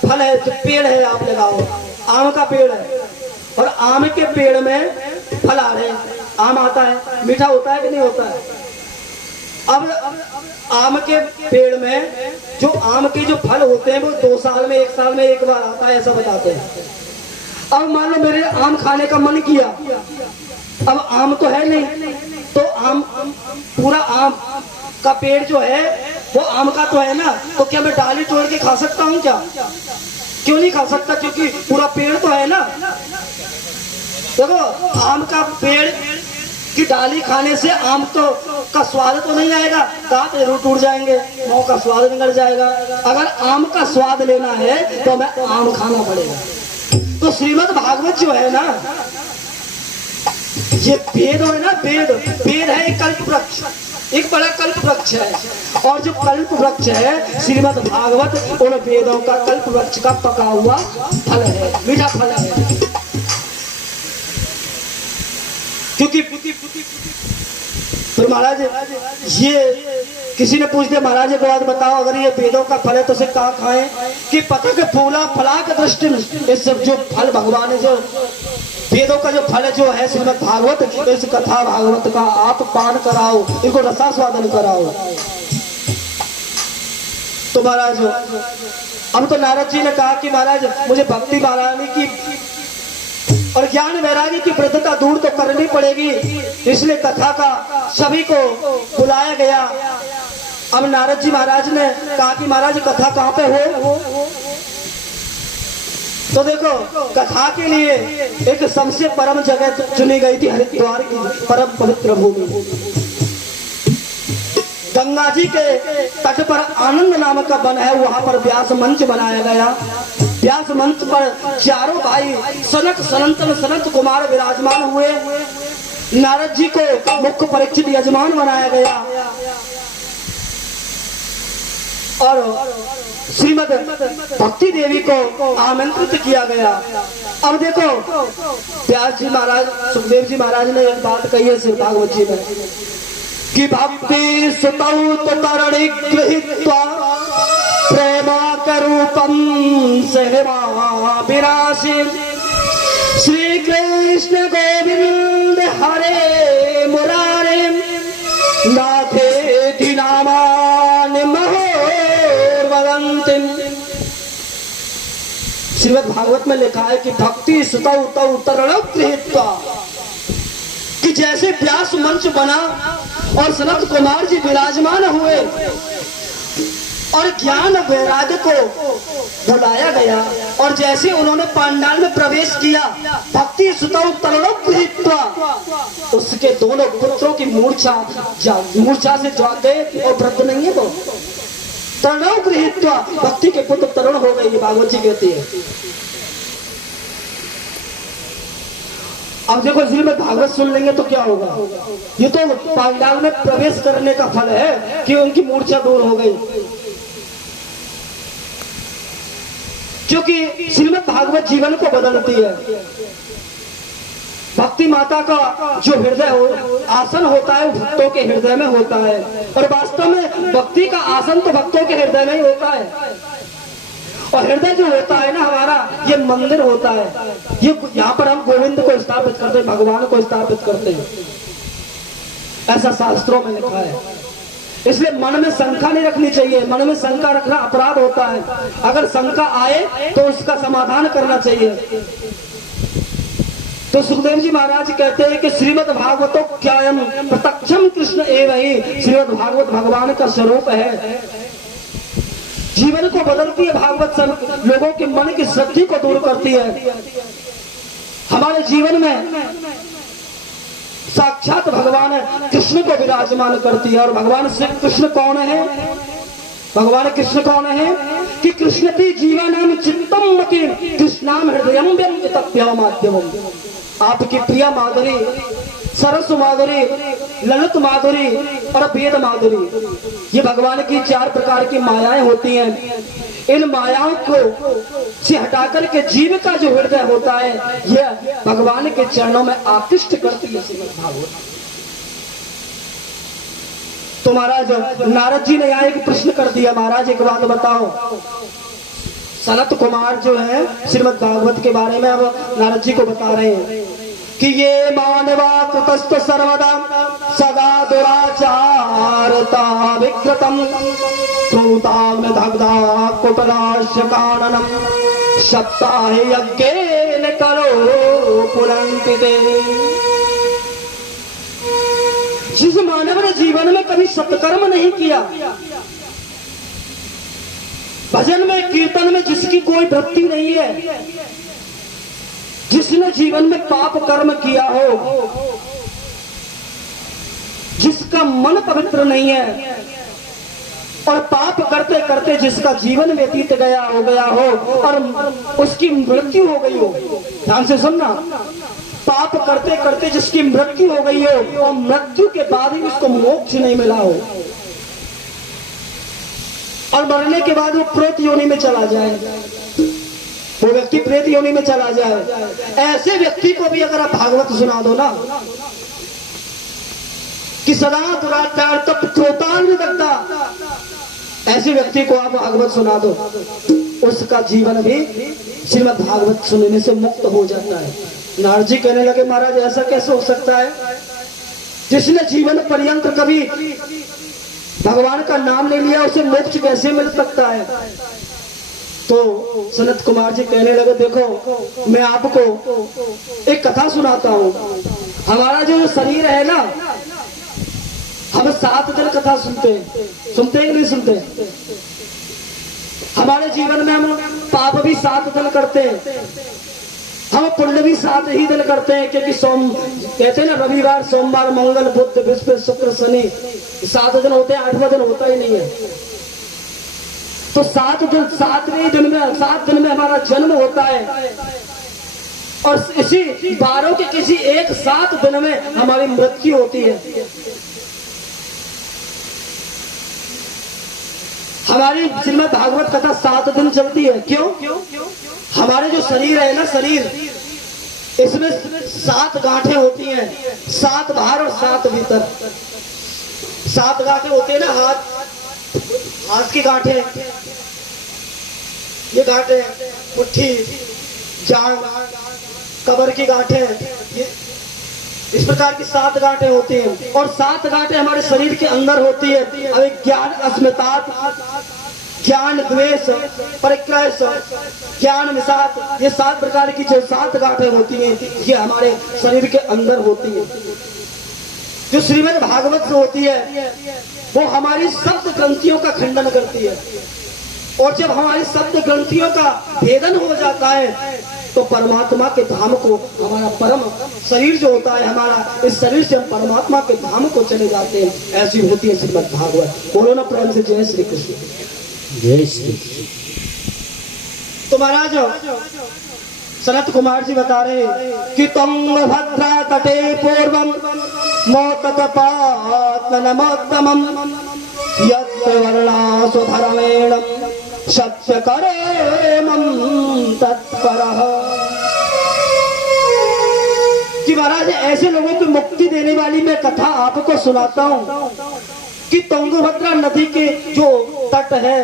फल है, जो पेड़ है आप लगाओ, आम का पेड़ है और आम के पेड़ में फल आ रहे हैं, आम आता है, मीठा होता है कि नहीं होता है? अब आम के पेड़ में जो आम के जो फल होते हैं वो 2 साल में 1 साल में एक बार आता है, ऐसा बताते हैं। अब मान लो मेरे आम खाने का मन किया, अब आम तो है नहीं, तो आम पूरा आम का पेड़ जो है वो आम का तो है ना, तो क्या मैं डाली तोड़ के खा सकता हूँ क्या? क्यों नहीं खा सकता? क्योंकि पूरा पेड़ तो है ना। देखो, आम का पेड़ की डाली खाने से आम तो का स्वाद तो नहीं आएगा, दांत जरूर टूट जाएंगे, मुंह का स्वाद निकल जाएगा। अगर आम का स्वाद लेना है तो हमें आम खाना पड़ेगा। तो श्रीमद् भागवत जो है ना, ये वेद है ना, वेद है एक कल्प वृक्ष, एक बड़ा कल्प वृक्ष है। और जो कल्प वृक्ष है श्रीमद् भागवत, उन वेदों का कल्प वृक्ष का पका हुआ फल है, मीठा फल है। क्योंकि तो महाराज ये किसी ने पूछ दिया, महाराज एक बात बताओ, अगर ये वेदों का फल है तो उसे कहाँ खाएं? कि पता के फूला फला के दृष्टि में इस सब जो फल भगवान है, जो वेदों का जो फल जो है श्रीमद् भागवत, इस कथा भागवत का आप पान कराओ, इनको रसास्वादन कराओ। तो महाराज अब तो नारद जी ने कहा कि महाराज मुझे भक्ति महारानी की और ज्ञान वैराग्य की वृद्धता दूर तो करनी पड़ेगी, इसलिए कथा का सभी को बुलाया गया। अब नारद जी महाराज ने कहा कि महाराज कथा कहाँ पे हो? तो देखो, कथा के लिए एक सबसे परम जगह चुनी गई थी, हरिद्वार की परम पवित्र भूमि। गंगा जी के तट पर आनंद नामक का वन है, वहां पर व्यास मंच बनाया गया। व्यास मंच पर चारों भाई सनक सनंतन सनत कुमार विराजमान हुए। नारद जी को मुख्य परीक्षित यजमान बनाया गया और श्रीमद भक्ति देवी को आमंत्रित किया गया। अब देखो, व्यास जी महाराज, सुखदेव जी महाराज ने एक बात कही है श्रीमद् भागवत जी में कि भक्ति सुतौ तरणी गृहीत्वा प्रेमाकरूपम सहवा विरासी श्री कृष्ण गोविंद हरे मुरारे नाथेति नामानि महोर्वदन्ति। श्रीमद् भागवत में लिखा है कि भक्ति सुतौ तरणौ गृहीत्वा, कि जैसे व्यास मंच बना और सनत कुमार जी विराजमान हुए और ज्ञान वैराग्य को बुलाया गया, और जैसे उन्होंने पांडाल में प्रवेश किया, भक्ति सुतौ तरणौ गृहीत्वा, उसके दोनों पुत्रों की मूर्छा से जागे और वृद्ध नहीं है वो, तरणौ गृहीत्वा, भक्ति के पुत्र तरुण हो गए, भागवत जी कहती है। अब देखो श्रीमद् भागवत सुन लेंगे तो क्या होगा, ये तो पांडाल में प्रवेश करने का फल है कि उनकी मूर्छा दूर हो गई। क्योंकि श्रीमद् भागवत जीवन को बदलती है। भक्ति माता का जो हृदय आसन होता है वो भक्तों के हृदय में होता है, और वास्तव में भक्ति का आसन तो भक्तों के हृदय में ही होता है। और हृदय जो होता है ना हमारा, ये मंदिर होता है। ये यहाँ पर हम गोविंद को स्थापित करते हैं, भगवान को स्थापित करते हैं, ऐसा शास्त्रों में लिखा है। इसलिए मन में शंका नहीं रखनी चाहिए। मन में शंका रखना अपराध होता है। अगर शंका आए तो उसका समाधान करना चाहिए। तो सुखदेव जी महाराज कहते हैं कि श्रीमद् भागवतो क्यायम प्रत्यक्षम कृष्ण एवं ही। श्रीमद् भागवत भगवान का स्वरूप है, जीवन को बदलती है। भागवत सब लोगों के मन की श्रद्धि को दूर करती है। हमारे जीवन में साक्षात भगवान कृष्ण को विराजमान करती है। और भगवान श्री कृष्ण कौन है? भगवान कृष्ण कौन है कि कृष्णति जीवनम चित्तम मति कृष्णाम हृदयम व्यक्तव्यम माध्यमम। आपकी प्रिया माधुरी, सरस माधुरी, ललित माधुरी और वेद माधुरी, ये भगवान की 4 प्रकार की मायाएं होती हैं। इन मायाओं को से हटाकर के जीव का जो हृदय होता है, यह भगवान के चरणों में आकृष्ट करती है श्रीमद् भागवत। तो महाराज नारद जी ने यहाँ एक प्रश्न कर दिया, महाराज एक बात बताओ। सनत कुमार जो है श्रीमद् भागवत के बारे में अब नारद जी को बता रहे हैं कि ये मानवा कुतस्त सर्वदा सदा दुराचारता विकृतम क्रूताम दग्धा कुटलाश काननम सप्ताह यज्ञेन करो पुलंकिते। जिस मानव ने जीवन में कभी सत्कर्म नहीं किया, भजन में कीर्तन में जिसकी कोई वृत्ति नहीं है, जिसने जीवन में पाप कर्म किया हो, जिसका मन पवित्र नहीं है और पाप करते करते जिसका जीवन व्यतीत हो गया हो और उसकी मृत्यु हो गई हो, ध्यान से सुनना, पाप करते करते जिसकी मृत्यु हो गई हो और मृत्यु के बाद ही उसको मोक्ष नहीं मिला हो और मरने के बाद वो प्रेत योनि में चला जाए, वो व्यक्ति प्रेत योनि में चला जाए, ऐसे व्यक्ति को भी अगर आप भागवत सुना दो ना कि सदा दुराचार तब क्रोतान नहीं लगता, ऐसे व्यक्ति को आप भागवत सुना दो, उसका जीवन भी श्रीमद् भागवत सुनने से मुक्त हो जाता है। नारद जी कहने लगे महाराज ऐसा कैसे हो सकता है, जिसने जीवन पर्यंत कभी भगवान का नाम नहीं लिया उसे मोक्ष कैसे मिल सकता है। तो सनत कुमार जी कहने लगे देखो मैं आपको एक कथा सुनाता हूँ। हमारा जो शरीर है ना, हम 7 दिन कथा सुनते हैं कि नहीं सुनते? हमारे जीवन में हम पाप भी 7 दिन करते हैं, हम पुण्य भी 7 ही दिन करते हैं, क्योंकि कहते हैं ना रविवार सोमवार मंगल बुध बृहस्पति शुक्र शनि 7 दिन होते हैं, 8वां दिन होता ही नहीं है। तो 7वें दिन में हमारा जन्म होता है और इसी 12 के किसी एक 7 दिन में हमारी मृत्यु होती है। हमारी श्रीमद् भागवत कथा 7 दिन चलती है। क्यों? हमारे जो शरीर है ना, शरीर इसमें 7 गांठें होती हैं, 7 बाहर और 7 भीतर। 7 गांठें होती है ना, हाथ की गांठें, ये गांठें, मुट्ठी, जांघ, कमर की गांठें, ये इस प्रकार की 7 गांठें होती हैं। और 7 गांठें हमारे शरीर के अंदर होती है। अभी ज्ञान अस्मितात्, ज्ञान द्वेष, परिक्रय, ज्ञान निषाद, ये 7 प्रकार की जो 7 गांठें होती हैं ये हमारे शरीर के अंदर होती है। जो श्रीमद् भागवत होती है वो हमारी शब्द ग्रंथियों का खंडन करती है, और जब हमारी शब्द ग्रंथियों का भेदन हो जाता है तो परमात्मा के धाम को, हमारा परम शरीर जो होता है हमारा, इस शरीर से हम परमात्मा के धाम को चले जाते हैं। ऐसी होती है श्रीमद् भागवत। बोलो ना प्रेम से जय श्री कृष्ण। जय श्री। तो महाराज सनत कुमार जी बता रहे कि तुंगभद्रा तटे पूर्वम मोततपात्मनमोत्तमम यत्र वर्णासु धर्मेण सत्य करेमं तत्परः। कि महाराज ऐसे लोगों की मुक्ति देने वाली मैं कथा आपको सुनाता हूँ कि तुंगभद्रा नदी के जो तट है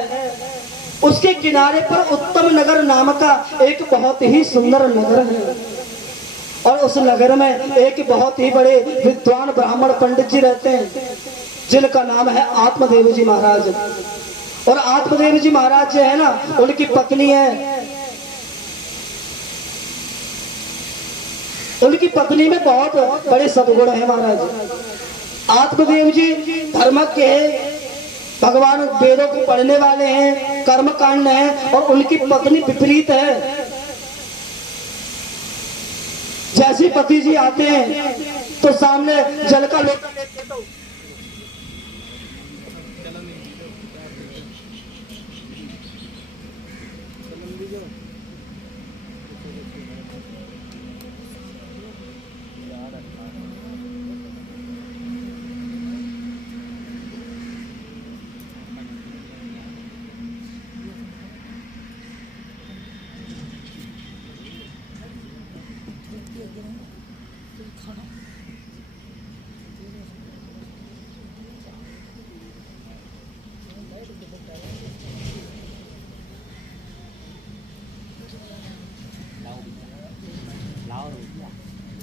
उसके किनारे पर उत्तम नगर नाम का एक बहुत ही सुंदर नगर है, और उस नगर में एक बहुत ही बड़े विद्वान ब्राह्मण पंडित जी रहते हैं जिनका नाम है आत्मदेव जी महाराज। और आत्मदेव जी महाराज जो है ना, उनकी पत्नी है, उनकी पत्नी में बहुत बड़े सद्गुण है महाराज। आत्मदेव जी धर्मज्ञ है, भगवान वेदों को पढ़ने वाले हैं, कर्मकांड है, और उनकी पत्नी विपरीत है। जैसे पति जी आते हैं तो सामने जल का लोटा लेते तो